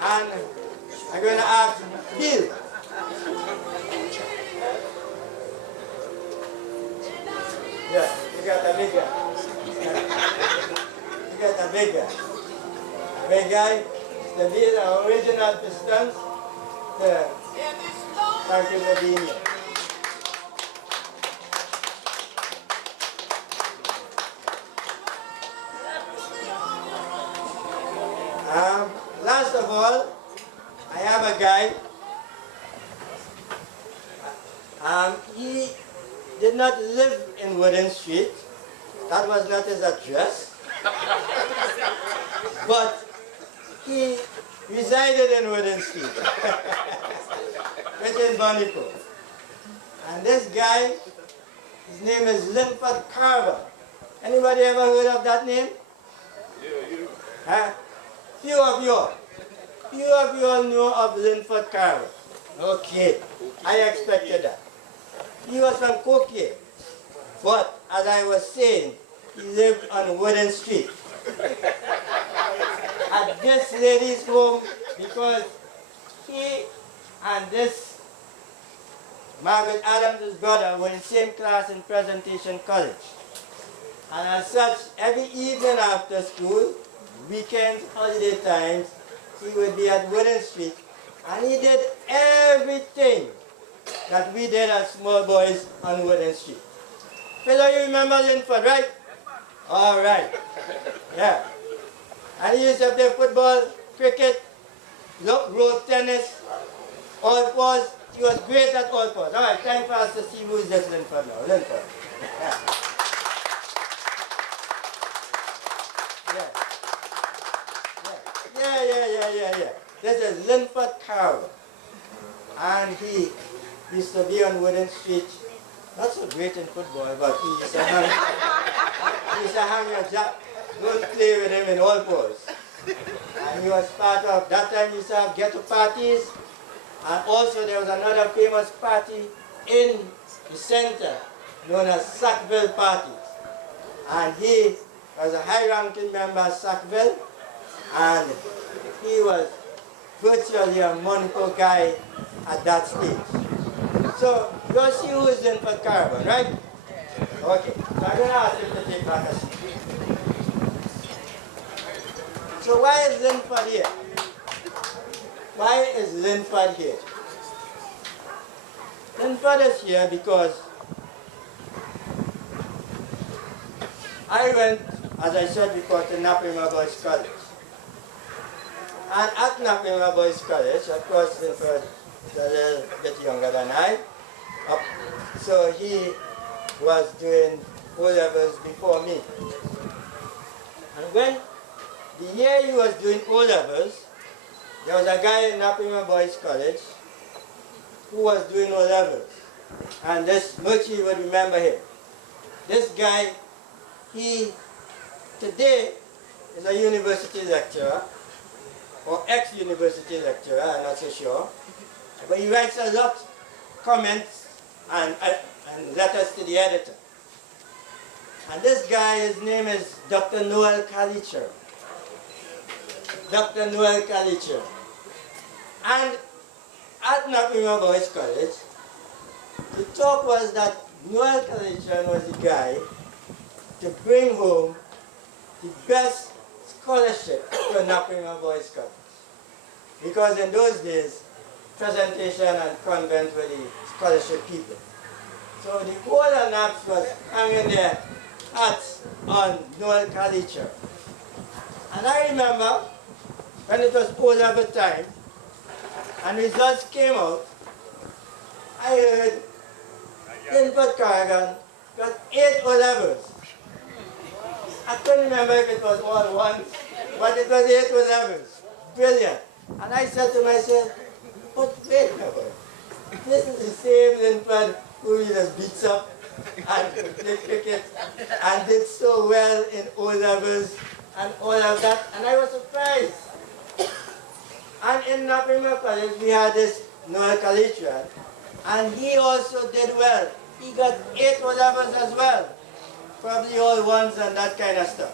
And I'm going to ask Bill. Yeah, you got a big guy. You got a big guy. A big guy is the leader of original Pistons. Thank you for being here. Last of all, I have a guy. He did not live in Wooden Street. That was not his address. But he resided in Wooden Street, which is Mon Repos. And this guy, his name is Linford Carver. Anybody ever heard of that name? Yeah, you. Huh? Few of you all know of Linford Carver. Okay, I expected that. He was from Coquet, but as I was saying, he lived on Wooden Street. At this lady's home, because he and this Margaret Adams' brother were in the same class in Presentation College. And as such, every evening after school, weekends, holiday times, he would be at Wooden Street, and he did everything that we did as small boys on Wooden Street. Fellow, you remember Linford, right? All right. Yeah. And he used to play football, cricket, road tennis, all fours. He was great at all fours. All right, time for us to see who is this Linford now. Linford. Yeah. Yeah. This is Linford Carver. And he used to be on Wooden Street. Not so great in football, but he used to hang your jack. Don't play with him in all fours. And he was part of, that time he used to have ghetto parties. And also there was another famous party in the center known as Sackville parties. And he was a high-ranking member of Sackville. And he was virtually a Mon Repos guy at that stage. So, you'll see who is Linford Carver, right? Okay, so I'm going to ask him to take back a seat. So why is Linford here? Why is Linford here? Linford is here because I went, as I said before, to Napima Boys College. And at Napima Boys College, of course, Linford is a little bit younger than I. So he was doing O-levels before me. And when the year he was doing O-levels, there was a guy in Napima Boys College who was doing O-levels. And this Murchie would remember him. This guy, he today is a university lecturer, or ex-university lecturer, I'm not so sure. But he writes a lot of comments and letters to the editor. And this guy, his name is Dr. Noel Kalicher. Dr. Noel Kalicher. And at Napima Boys College, the talk was that Noel Kalicher was the guy to bring home the best scholarship to Napima Boys College. Because in those days, Presentation and Convent were the scholarship people. So the whole of NAPS was hanging their hats on Noel Kalicher. And I remember when it was O-level time and results came out, I heard Linford Carver got 8 O-levels. I couldn't remember if it was all one, but it was 8 O-levels. Brilliant. And I said to myself, but wait a minute, this is the same Linford who just beats up and played cricket and did so well in O-levels and all of that, and I was surprised. And in Napima College, we had this Noel Kalicher, and he also did well. He got 8 O-levels as well, probably all ones and that kind of stuff.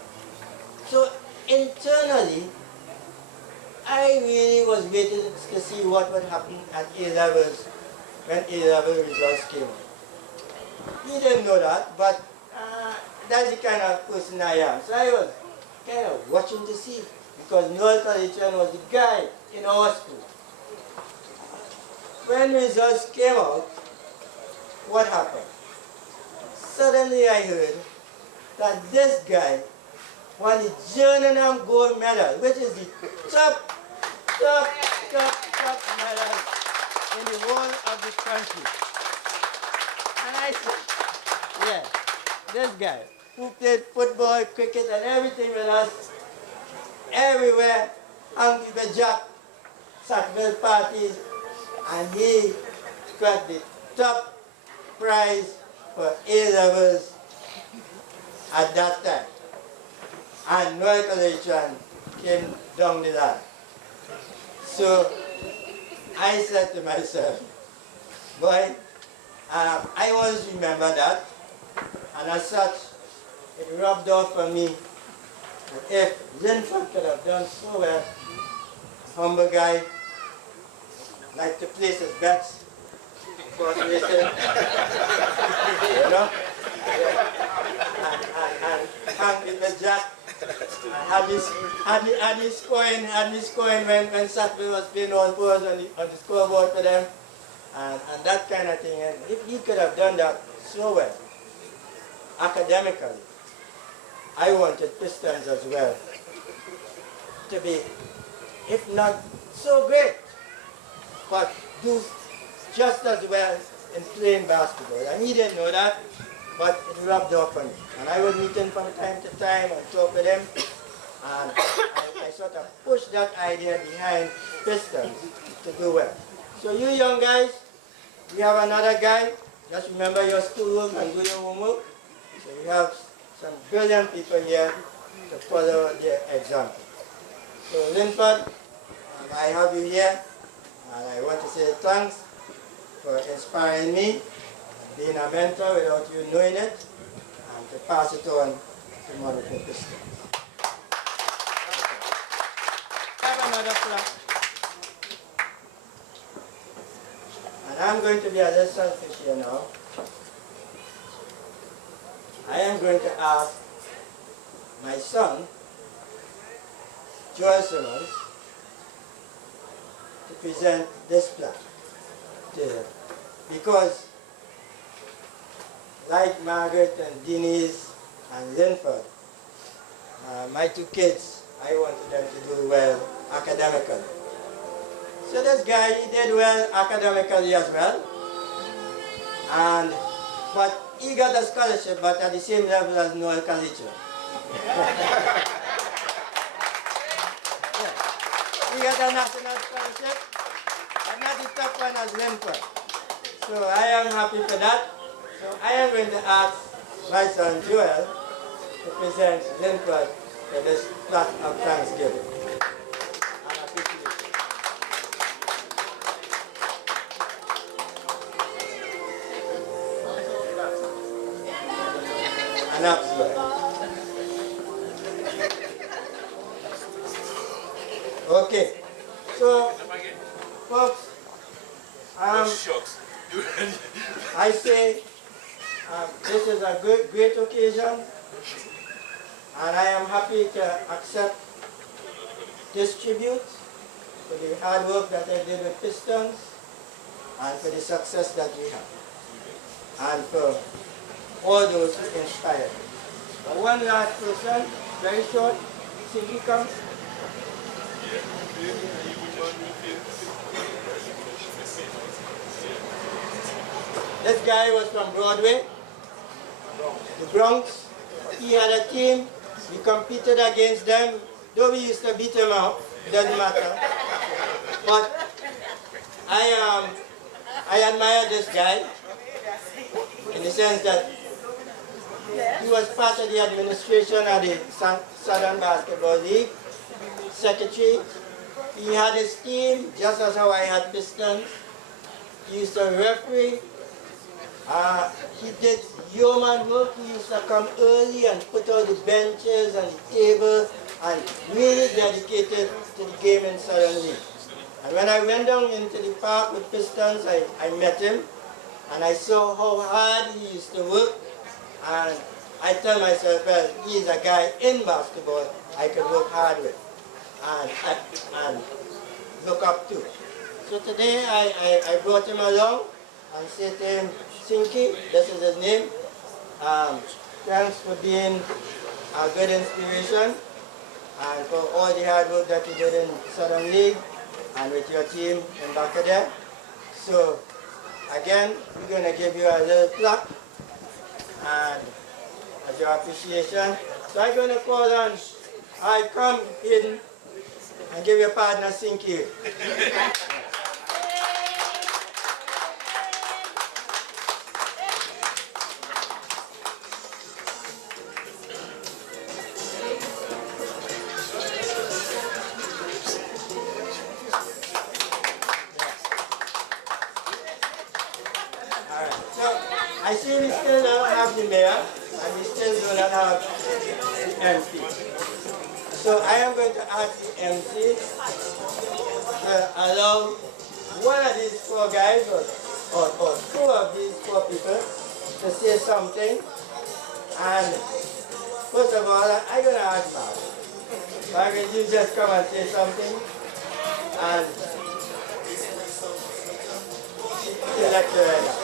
So internally, I really was waiting to see what would happen at A-levels when A-level results came out. He didn't know that, but That's the kind of person I am. So I was kind of watching to see, because Noel Kalichon was the guy in our school. When results came out, what happened? Suddenly I heard that this guy won the Journeyman Gold Medal, which is the top medal in the whole of the country. And I said, yeah, this guy who played football, cricket, and everything with us, everywhere, hung the jack, Sackville parties, and he got the top prize for A-levels at that time. And Noel Collegian came down the line. So I said to myself, boy, I always remember that, and as such, it rubbed off for me that if Linford could have done so well, humble guy, like to place his bets, of course, racing, you know, and hang with the jack, and he's scoring when Sackville was playing on pause on the scoreboard for them, and that kind of thing. And if he could have done that so well, academically, I wanted Pistons as well to be, if not so great, but do just as well in playing basketball. And he didn't know that, but it rubbed off on me. And I would meet him from time to time and talk with him, and I sort of pushed that idea behind Pistons to do well. So you young guys, we have another guy. Just remember your schoolwork and do your homework. So we have some brilliant people here to follow their example. So Linford, I have you here, and I want to say thanks for inspiring me, being a mentor without you knowing it, and to pass it on to Mon Repos. Have another plan. And I'm going to be a little selfish here now. I am going to ask my son, Joel Simmons, to present this plan to him. Because like Margaret and Denise and Linford, my two kids, I wanted them to do well academically. So this guy, he did well academically as well. But he got a scholarship, but at the same level as Noel Kalicho. He got a national scholarship, and not the top one as Linford. So I am happy for that. So I am going to ask my son Joel to present Linford for this plaque of Thanksgiving. And appreciation. An absolute. Okay. So, folks, I say this is a great occasion, and I am happy to accept this tribute for the hard work that I did with Pistons and for the success that we have, and for all those who inspired me. But one last person, very short, Cindy comes. This guy was from Broadway, the Bronx. He had a team. We competed against them. Though we used to beat them out, it doesn't matter. But I admire this guy in the sense that he was part of the administration of the Southern Basketball League, secretary. He had his team, just as how I had Pistons. He used to referee. He did yeoman work. He used to come early and put out the benches and the table and really dedicated to the game in Southern League. And when I went down into the park with Pistons, I met him and I saw how hard he used to work, and I tell myself, well, he's a guy in basketball I could work hard with and look up to. So today I brought him along and said to him, Sinky, this is his name. Thanks for being a good inspiration and for all the hard work that you did in Southern League and with your team in back there. So again, we're going to give you a little clap and as your appreciation. So I'm going to call on, I come in and give your partner Sinky. I see we still don't have the mayor and we still do not have the MC. So I am going to ask the MC to allow one of these four guys or two of these four people to say something. And first of all, I'm going to ask Mark. Margaret, you just come and say something and select the right now.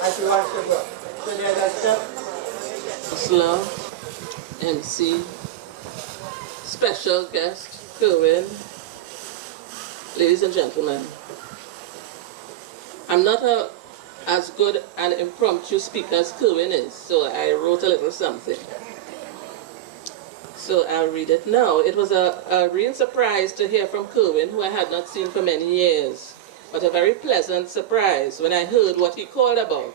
As you want to go. So there's a step. Counselor, MC, special guest, Kerwin, ladies and gentlemen. I'm not as good an impromptu speaker as Kerwin is, so I wrote a little something. So I'll read it now. It was a real surprise to hear from Kerwin, who I had not seen for many years, but a very pleasant surprise when I heard what he called about.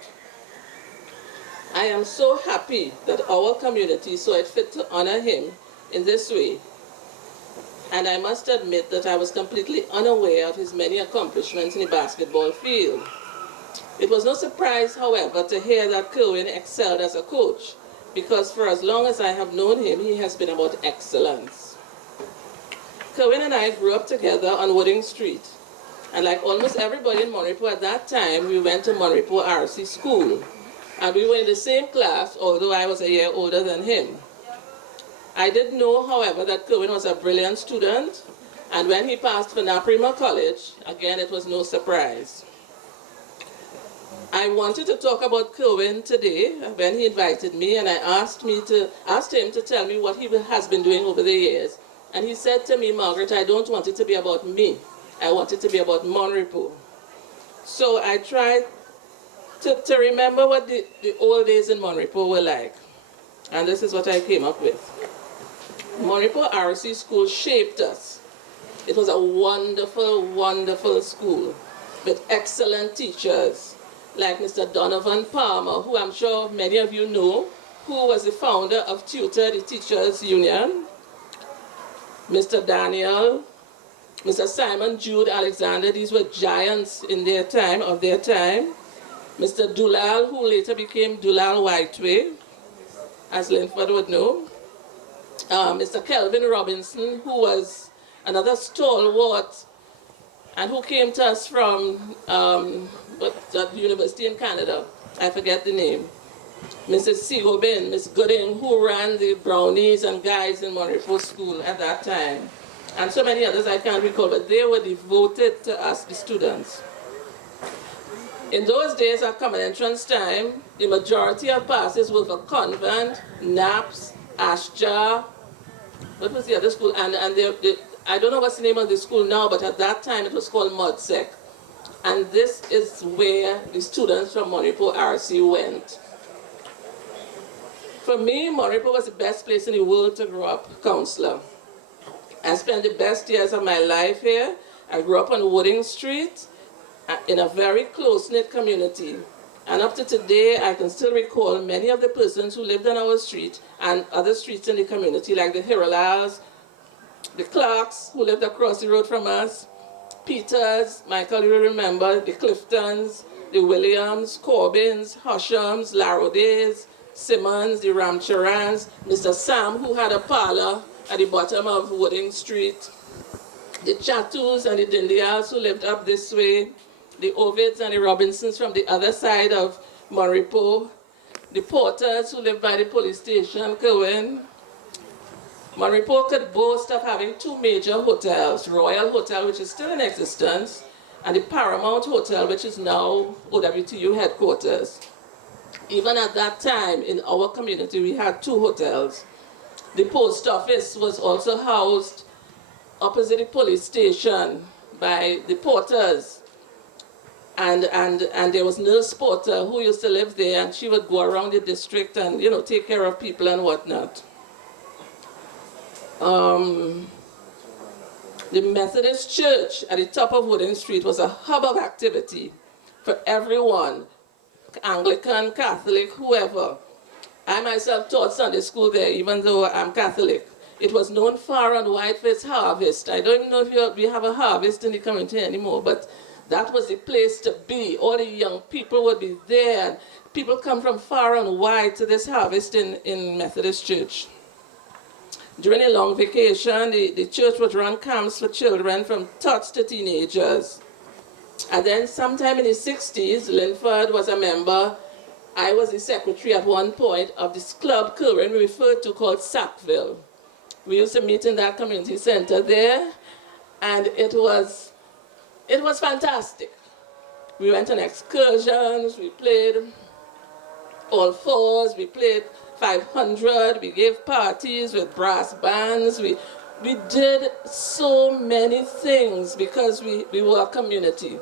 I am so happy that our community saw it fit to honor him in this way. And I must admit that I was completely unaware of his many accomplishments in the basketball field. It was no surprise, however, to hear that Kerwin excelled as a coach, because for as long as I have known him, he has been about excellence. Kerwin and I grew up together on Wooding Street. And like almost everybody in Mon Repos at that time, we went to Mon Repos RC school. And we were in the same class, although I was a year older than him. I did know, however, that Kerwin was a brilliant student, and when he passed for Naprima College, again, it was no surprise. I wanted to talk about Kerwin today when he invited me, and I asked him to tell me what he has been doing over the years. And he said to me, Margaret, I don't want it to be about me. I want it to be about Mon Repos. So I tried to remember what the old days in Mon Repos were like. And this is what I came up with. Mon Repos RC school shaped us. It was a wonderful, wonderful school with excellent teachers like Mr. Donovan Palmer, who I'm sure many of you know, who was the founder of Tutor, the Teachers Union, Mr. Daniel, Mr. Simon Jude Alexander, these were giants in their time, Mr. Dulal, who later became Dulal Whiteway, as Linford would know, Mr. Kelvin Robinson, who was another stalwart and who came to us from the university in Canada. I forget the name. Mrs. Sigobin, Miss Gooding, who ran the Brownies and Guides in Mon Repos School at that time. And so many others I can't recall, but they were devoted to us, the students. In those days at common entrance time, the majority of passes were for Convent, Naps, Ashjar, what was the other school? And I don't know what's the name of the school now, but at that time it was called Modsec. And this is where the students from Mon Repos RC went. For me, Mon Repos was the best place in the world to grow up, counselor. I spent the best years of my life here. I grew up on Wooding Street in a very close-knit community. And up to today, I can still recall many of the persons who lived on our street and other streets in the community, like the Hirolals, the Clarks, who lived across the road from us, Peters, Michael, you remember, the Cliftons, the Williams, Corbins, Hushams, Larodes, Simmons, the Ramcharans, Mr. Sam, who had a parlor at the bottom of Wooding Street, the Chatus and the Dindials, who lived up this way, the Ovids and the Robinsons from the other side of Mon Repos, the porters who live by the police station, Kerwin. Mon Repos could boast of having two major hotels, Royal Hotel, which is still in existence, and the Paramount Hotel, which is now OWTU headquarters. Even at that time, in our community, we had two hotels. The post office was also housed opposite the police station by the porters. And there was Nurse Porter who used to live there, and she would go around the district and, take care of people and whatnot. The Methodist Church at the top of Wooding Street was a hub of activity for everyone, Anglican, Catholic, whoever. I myself taught Sunday school there, even though I'm Catholic. It was known far and wide for its harvest. I don't even know if we have a harvest in the community anymore, but that was the place to be. All the young people would be there, and people come from far and wide to this harvest in Methodist Church. During a long vacation, the church would run camps for children from tots to teenagers. And then sometime in the 60s, Linford was a member. I was the secretary at one point of this club Kerwin we referred to called Sackville. We used to meet in that community center there, and it was fantastic. We went on excursions, we played all fours, we played 500, we gave parties with brass bands, we did so many things because we were a community.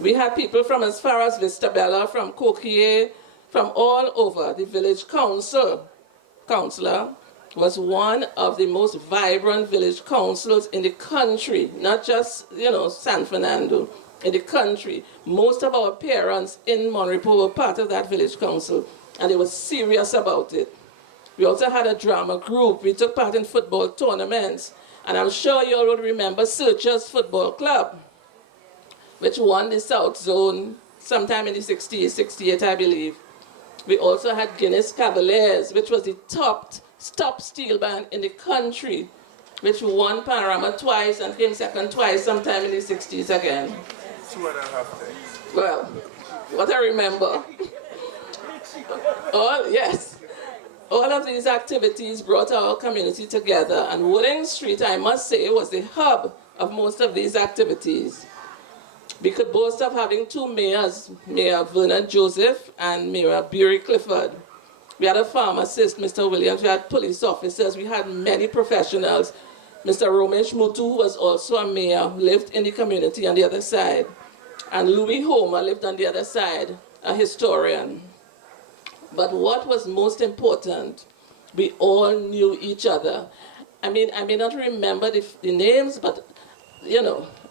We had people from as far as Vistabella, from Coquier, from all over. The village councillor was one of the most vibrant village councils in the country, not just, San Fernando, in the country. Most of our parents in Mon Repos were part of that village council, and they were serious about it. We also had a drama group. We took part in football tournaments, and I'm sure you all would remember Searchers Football Club, which won the South Zone sometime in the 60s, 68, I believe. We also had Guinness Cavaliers, which was the top steel band in the country, which won Panorama twice and came second twice sometime in the 60s again. 2.5 times. Well, what I remember. All of these activities brought our community together, and Wooding Street, I must say, was the hub of most of these activities. We could boast of having two mayors, Mayor Vernon Joseph and Mayor Bury Clifford. We had a pharmacist, Mr. Williams, we had police officers, we had many professionals. Mr. Romesh Mutu, who was also a mayor, lived in the community on the other side. And Louis Homer lived on the other side, a historian. But what was most important, we all knew each other. I may not remember the names, but,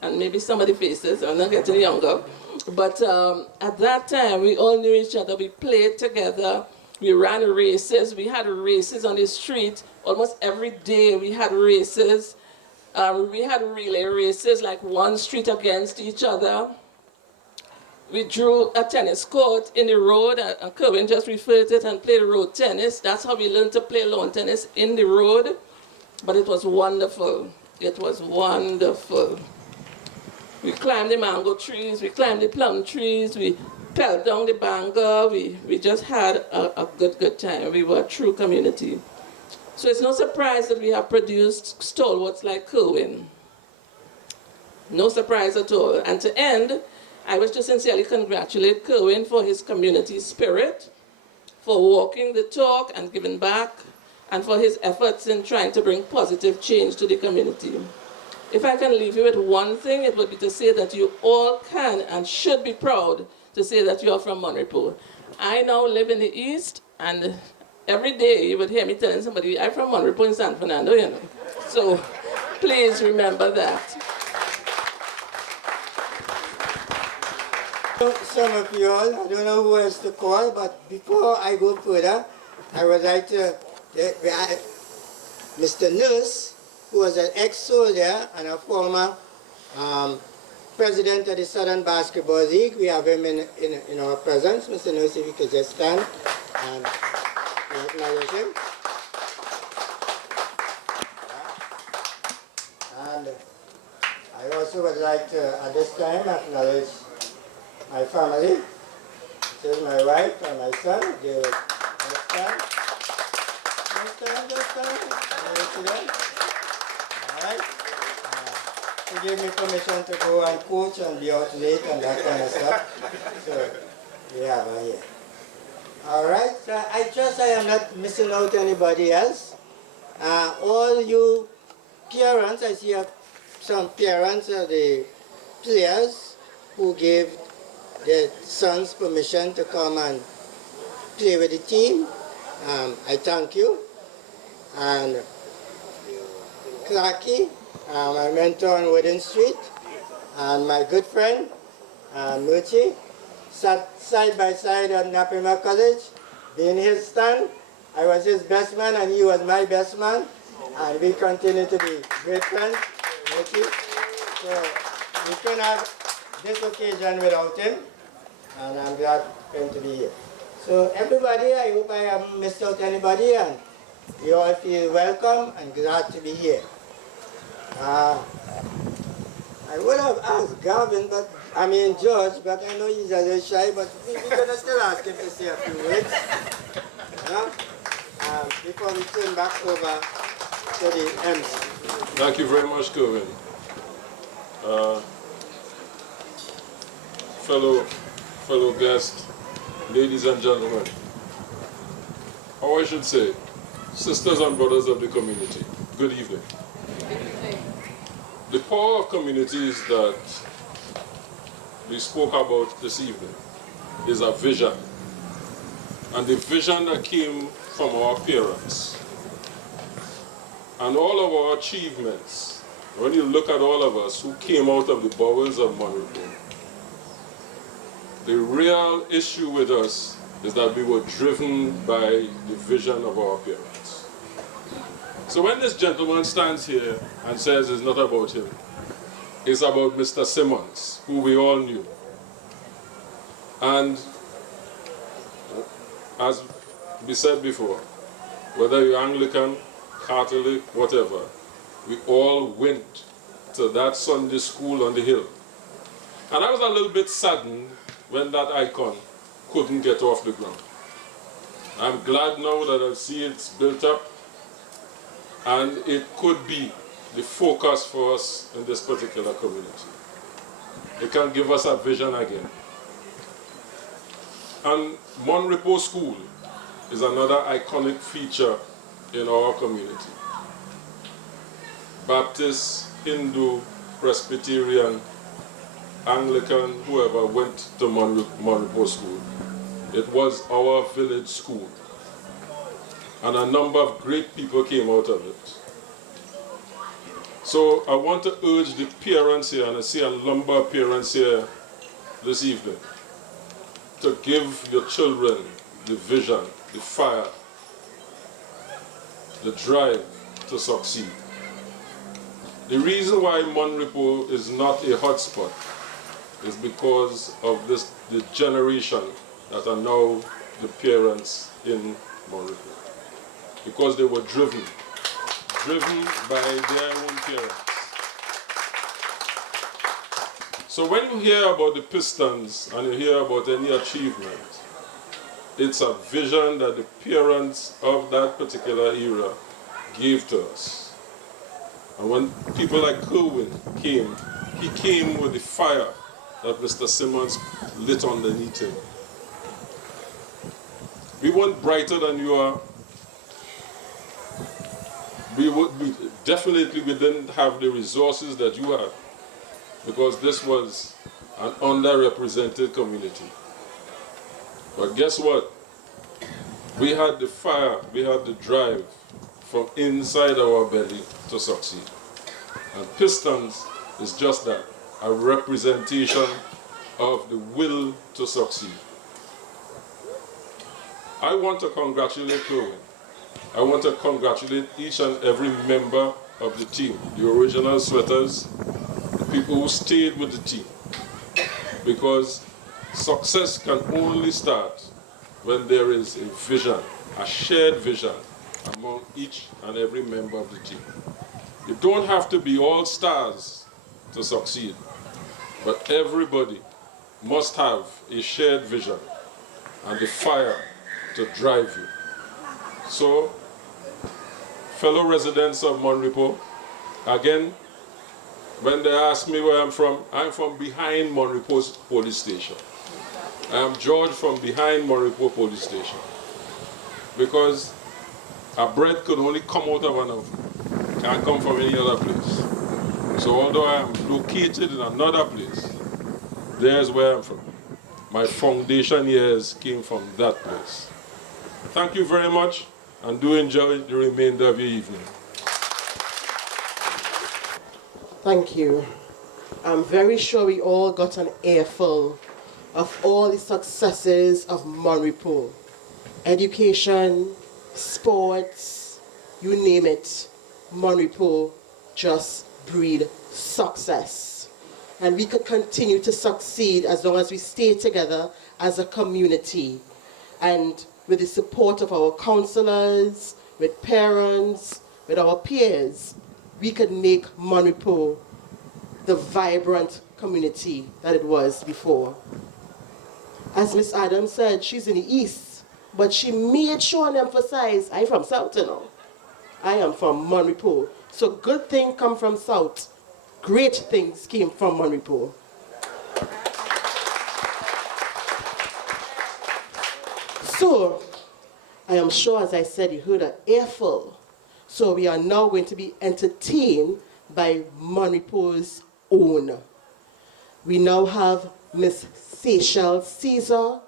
and maybe some of the faces, I'm not getting younger. But at that time, we all knew each other. We played together. We ran races. We had races on the street. Almost every day we had races. We had relay races, like one street against each other. We drew a tennis court in the road, and Kerwin just referred to it, and played road tennis. That's how we learned to play lawn tennis in the road. But it was wonderful. It was wonderful. We climbed the mango trees, we climbed the plum trees, we pelt down the banga. We just had a good time. We were a true community. So it's no surprise that we have produced stalwarts like Kerwin. No surprise at all. And to end, I wish to sincerely congratulate Kerwin for his community spirit, for walking the talk and giving back, and for his efforts in trying to bring positive change to the community. If I can leave you with one thing, it would be to say that you all can and should be proud to say that you are from Mon Repos. I now live in the East, and every day you would hear me telling somebody, I'm from Mon Repos in San Fernando, So please remember that. Some of you all, I don't know who else to call, but before I go further, I would like to, Mr. Nurse, who was an ex-soldier and a former president of the Southern Basketball League. We have him in our presence. Mr. Nurse, if you could just stand and acknowledge him. And I also would like to, at this time, acknowledge my family. This is my wife and my son. They will stand. Just stand. All right. To give me permission to go and coach and be out late and that kind of stuff. So, we have her here. All right. I trust I am not missing out anybody else. All you parents, I see some parents of the players who gave their sons permission to come and play with the team. I thank you. And Clarky, my mentor on Wooden Street, and my good friend, Murchi, sat side by side at Napima College, being his stand. I was his best man and he was my best man, and we continue to be great friends. Murchi. So we couldn't have this occasion without him, and I'm glad for him to be here. So everybody, I hope I haven't missed out anybody, and you all feel welcome and glad to be here. I would have asked Gavin, George, but I know he's a little shy, but we're going to still ask him to say a few words. Before we turn back over to the MC. Thank you very much, Kerwin. Fellow guests, ladies and gentlemen, or I should say, sisters and brothers of the community, good evening. The power of communities that we spoke about this evening is a vision. And the vision that came from our parents. And all of our achievements, when you look at all of us who came out of the bowels of Mon Repos, the real issue with us is that we were driven by the vision of our parents. So when this gentleman stands here and says it's not about him, it's about Mr. Simmons, who we all knew. And as we said before, whether you're Anglican, Catholic, whatever, we all went to that Sunday school on the hill. And I was a little bit saddened when that icon couldn't get off the ground. I'm glad now that I see it's built up, and it could be the focus for us in this particular community. It can give us a vision again. And Mon Repos School is another iconic feature in our community. Baptist, Hindu, Presbyterian, Anglican, whoever went to Mon Repos School. It was our village school. And a number of great people came out of it. So I want to urge the parents here, and I see a number of parents here this evening, to give your children the vision, the fire, the drive to succeed. The reason why Mon Repos is not a hotspot is because of the generation that are now the parents in Mon Repos. Because they were driven by their own parents. So when you hear about the Pistons and you hear about any achievement, it's a vision that the parents of that particular era gave to us. And when people like Kerwin came, he came with the fire that Mr. Simmons lit underneath him. We weren't brighter than you are. We didn't have the resources that you have, because this was an underrepresented community. But guess what? We had the fire, we had the drive from inside our belly to succeed. And Pistons is just that, a representation of the will to succeed. I want to congratulate Kerwin. I want to congratulate each and every member of the team, the original sweaters, the people who stayed with the team. Because success can only start when there is a vision, a shared vision among each and every member of the team. You don't have to be all stars to succeed. But everybody must have a shared vision and the fire to drive you. So, fellow residents of Mon Repos, again, when they ask me where I'm from behind Mon Repos police station. I am George from behind Mon Repos police station. Because a bread could only come out of an oven, can't come from any other place. So although I am located in another place, there's where I'm from. My foundation years came from that place. Thank you very much, and do enjoy the remainder of your evening. Thank you. I'm very sure we all got an earful of all the successes of Mon Repos. Education, sports, you name it, Mon Repos just breed success. And we could continue to succeed as long as we stay together as a community. And with the support of our counselors, with parents, with our peers, we could make Mon Repos the vibrant community that it was before. As Miss Adams said, she's in the East, but she made sure and emphasize, I'm from South, you know. I am from Mon Repos. So good things come from South. Great things came from Mon Repos. So, I am sure, as I said, you heard an earful. So we are now going to be entertained by Mon Repos' own. We now have Miss Seychelles Caesar,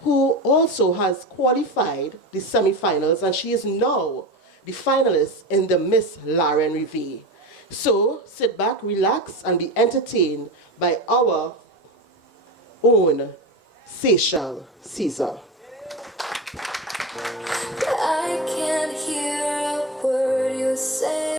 who also has qualified the semi-finals, and she is now the finalist in the Miss Lauren Revie. So sit back, relax, and be entertained by our own Seychelles Caesar. I can't hear a word you say.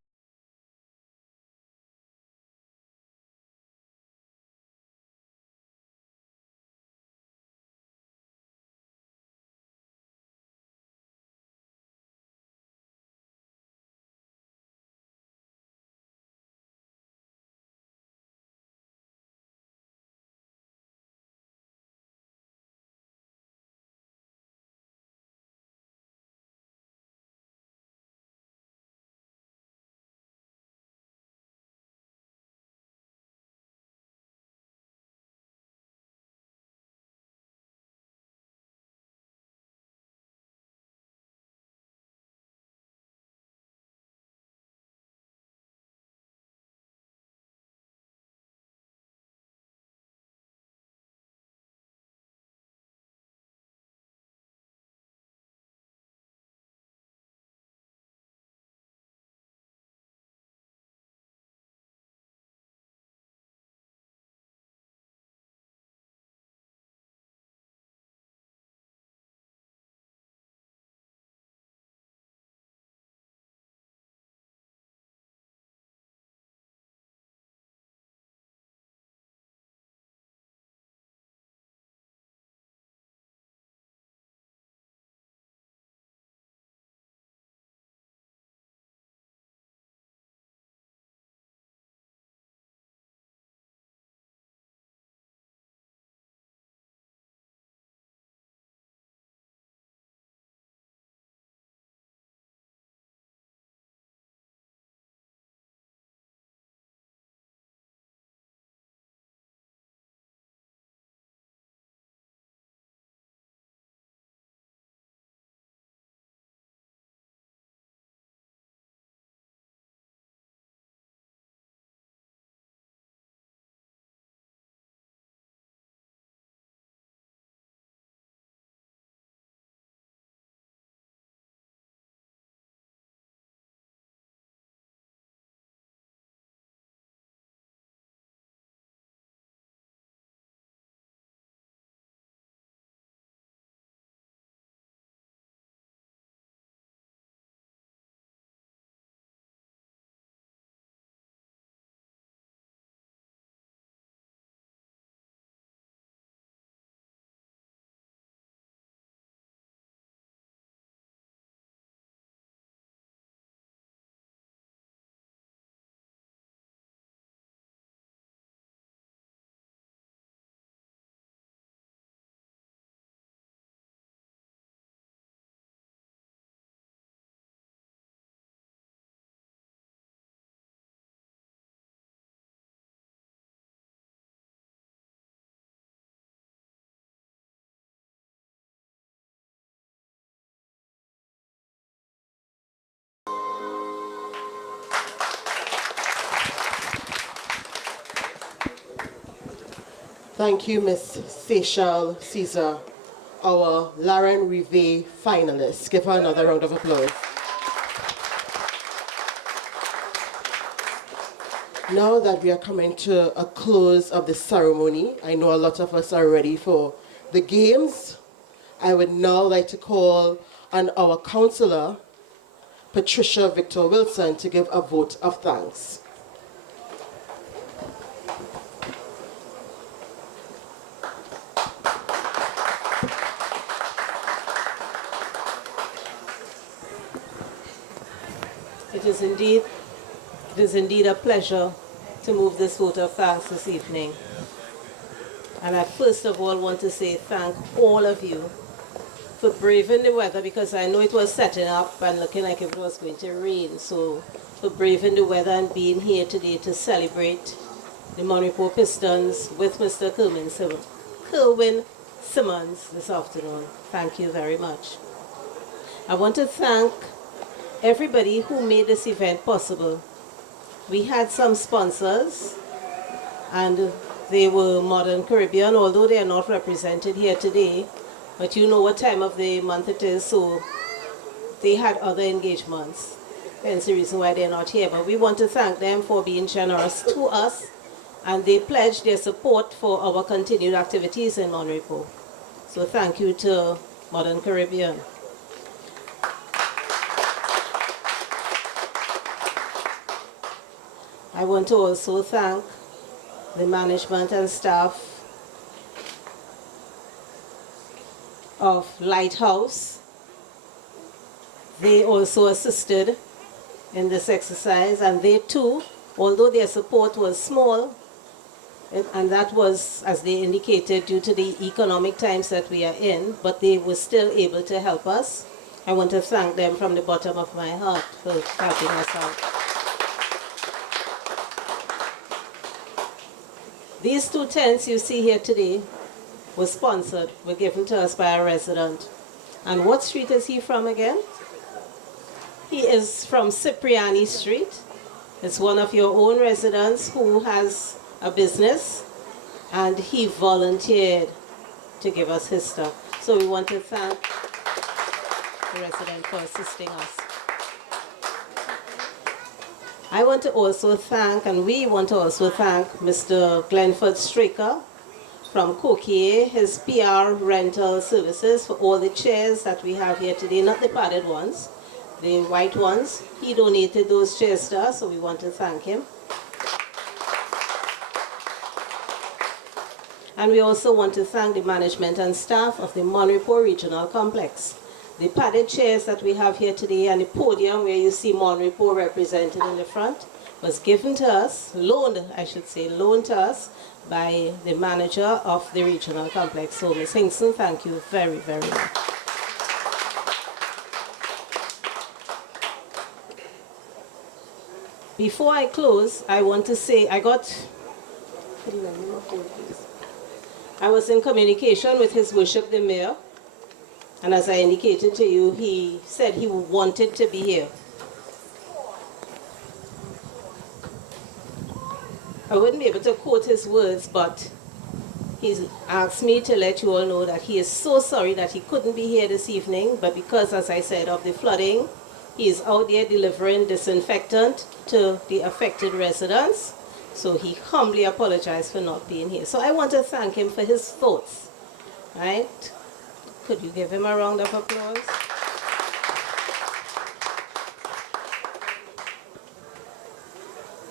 Thank you, Miss Seychelle Caesar, our Lauren Rivet finalist. Give her another round of applause. Now that we are coming to a close of the ceremony, I know a lot of us are ready for the games. I would now like to call on our counselor, Patricia Victor Wilson, to give a vote of thanks. It is indeed a pleasure to move this vote of thanks this evening. And I first of all want to say thank all of you for braving the weather, because I know it was setting up and looking like it was going to rain. So for braving the weather and being here today to celebrate the Mon Repos Pistons with Mr. Kerwin Simmons this afternoon. Thank you very much. I want to thank everybody who made this event possible. We had some sponsors, and they were Modern Caribbean, although they are not represented here today. But you know what time of the month it is, so they had other engagements. Hence the reason why they're not here. But we want to thank them for being generous to us, and they pledged their support for our continued activities in Mon Repos. So thank you to Modern Caribbean. I want to also thank the management and staff of Lighthouse. They also assisted in this exercise, and they too, although their support was small, and that was, as they indicated, due to the economic times that we are in, but they were still able to help us. I want to thank them from the bottom of my heart for helping us out. These 2 tents you see here today were sponsored, were given to us by a resident. And what street is he from again? He is from Cipriani Street. It's one of your own residents who has a business, and he volunteered to give us his stuff. So we want to thank the resident for assisting us. I want to also thank, and we want to also thank Mr. Glenford Straker from Coquier, his PR rental services, for all the chairs that we have here today, not the padded ones, the white ones. He donated those chairs to us, so we want to thank him. And we also want to thank the management and staff of the Mon Repos Regional Complex. The padded chairs that we have here today and the podium where you see Mon Repos represented in the front was given to us, loaned to us by the manager of the regional complex. So Ms. Hinkson, thank you very, very much. Before I close, I want to say I was in communication with His Worship the Mayor, and as I indicated to you, he said he wanted to be here. I wouldn't be able to quote his words, but he's asked me to let you all know that he is so sorry that he couldn't be here this evening, but because, as I said, of the flooding, he is out there delivering disinfectant to the affected residents. So he humbly apologized for not being here. So I want to thank him for his thoughts, right? Could you give him a round of applause?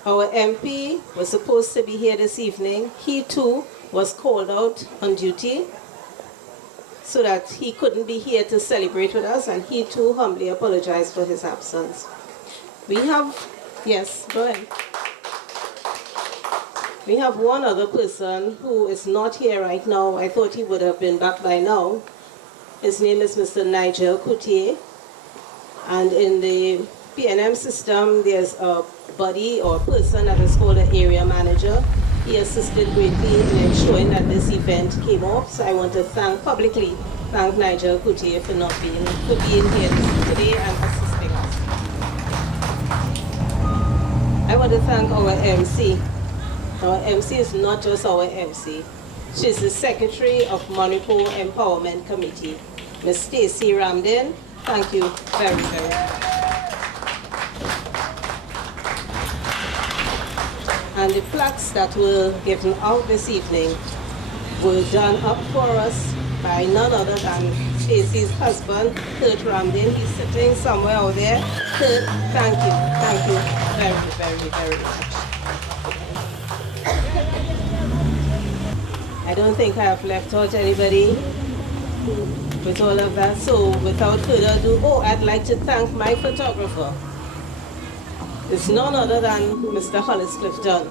Our MP was supposed to be here this evening. He too was called out on duty so that he couldn't be here to celebrate with us, and he too humbly apologized for his absence. We have, yes, go ahead. We have one other person who is not here right now. I thought he would have been back by now. His name is Mr. Nigel Coutier. And in the PNM system, there's a body or person that is called an area manager. He assisted greatly in ensuring that this event came off. So I want to publicly thank Nigel Coutier for being here today and assisting us. I want to thank our MC. Our MC is not just our MC. She's the Secretary of Mon Repos Empowerment Committee. Ms. Stacy Ramden, thank you very, very much. And the plaques that were given out this evening were done up for us by none other than Stacy's husband, Kurt Ramden. He's sitting somewhere out there. Kurt, thank you very, very, very much. I don't think I have left out anybody with all of that. So without further ado, I'd like to thank my photographer. It's none other than Mr. Hollis Clifton.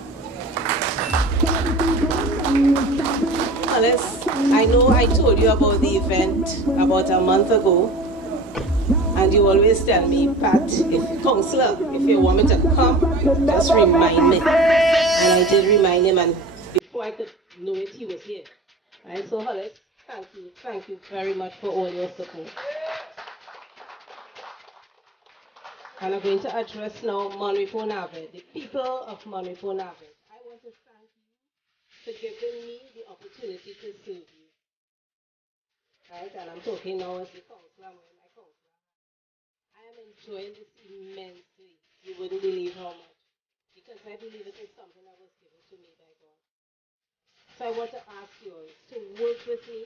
Hollis, I know I told you about the event about a month ago, and you always tell me, Pat, Counselor, if you want me to come, just remind me. And I did remind him, and before I could know it, he was here. Right, so Hollis, thank you very much for all your support. And I'm going to address now Mon Repos Navet, the people of Mon Repos Navet. I want to thank you for giving me the opportunity to serve you. Right, and I'm talking now as the counselor, my counselor. I am enjoying this immensely. You wouldn't believe how much. Because I believe it is something that was given to me by God. So I want to ask you all to work with me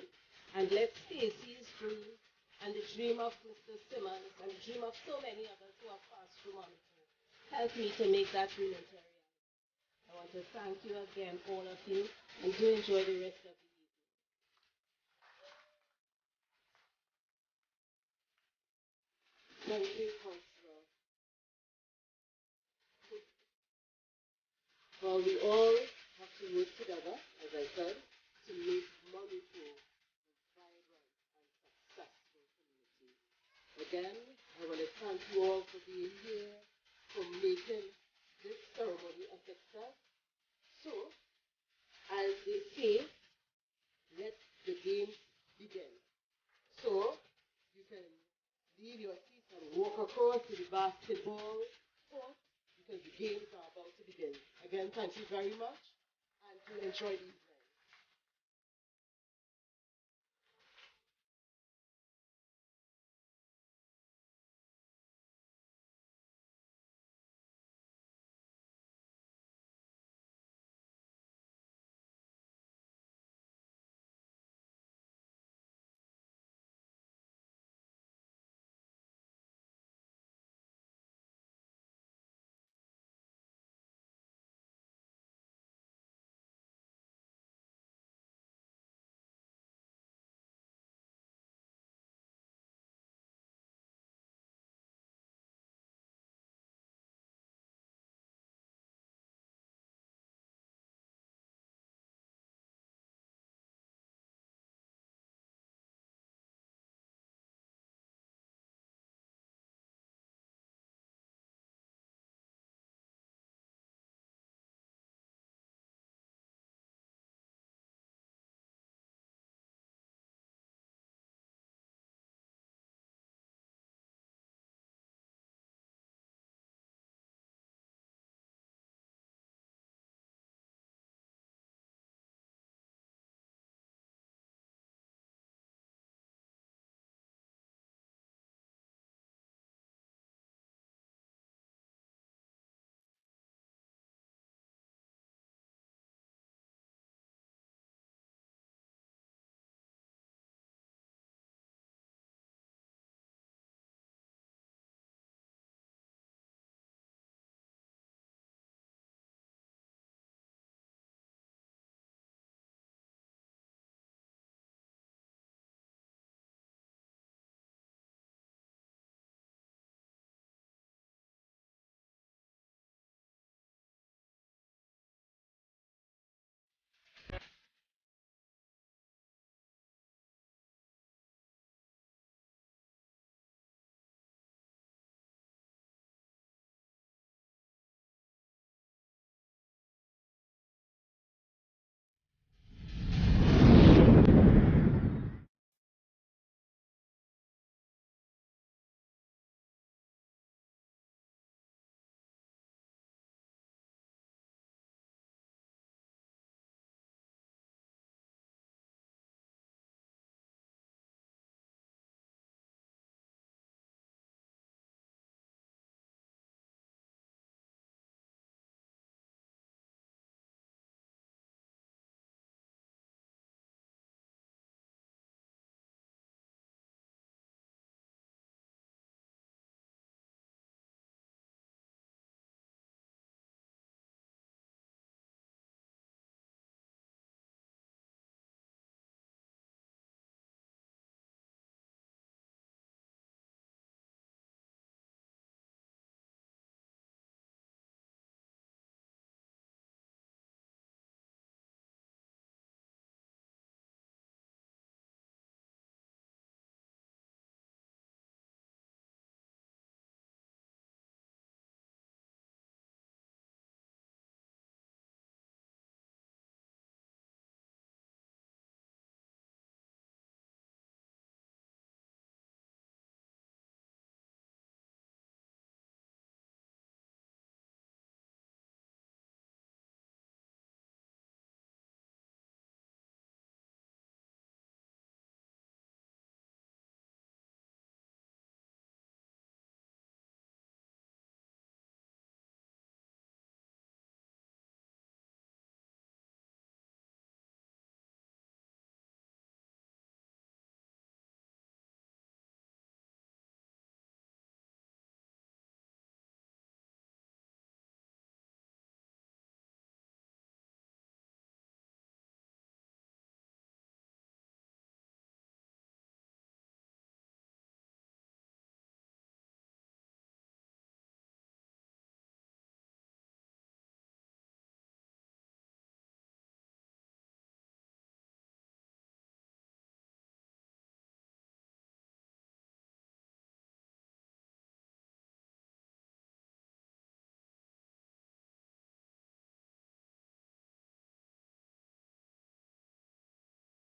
and let Stacy's dream and the dream of Mr. Simmons and the dream of so many others who have passed through Mon Repos help me to make that dream into a reality. I want to thank you again, all of you, and do enjoy the rest of the evening. Thank you, Councillor. Well, we all have to work together, as I said, to make Mon Repos a vibrant and successful community. Again, I want to thank you all for being here, for making this ceremony a success. So, as they say, let the games begin. So, you can leave your seats and walk across to the basketball court because the games are about to begin. Again, thank you very much and to enjoy the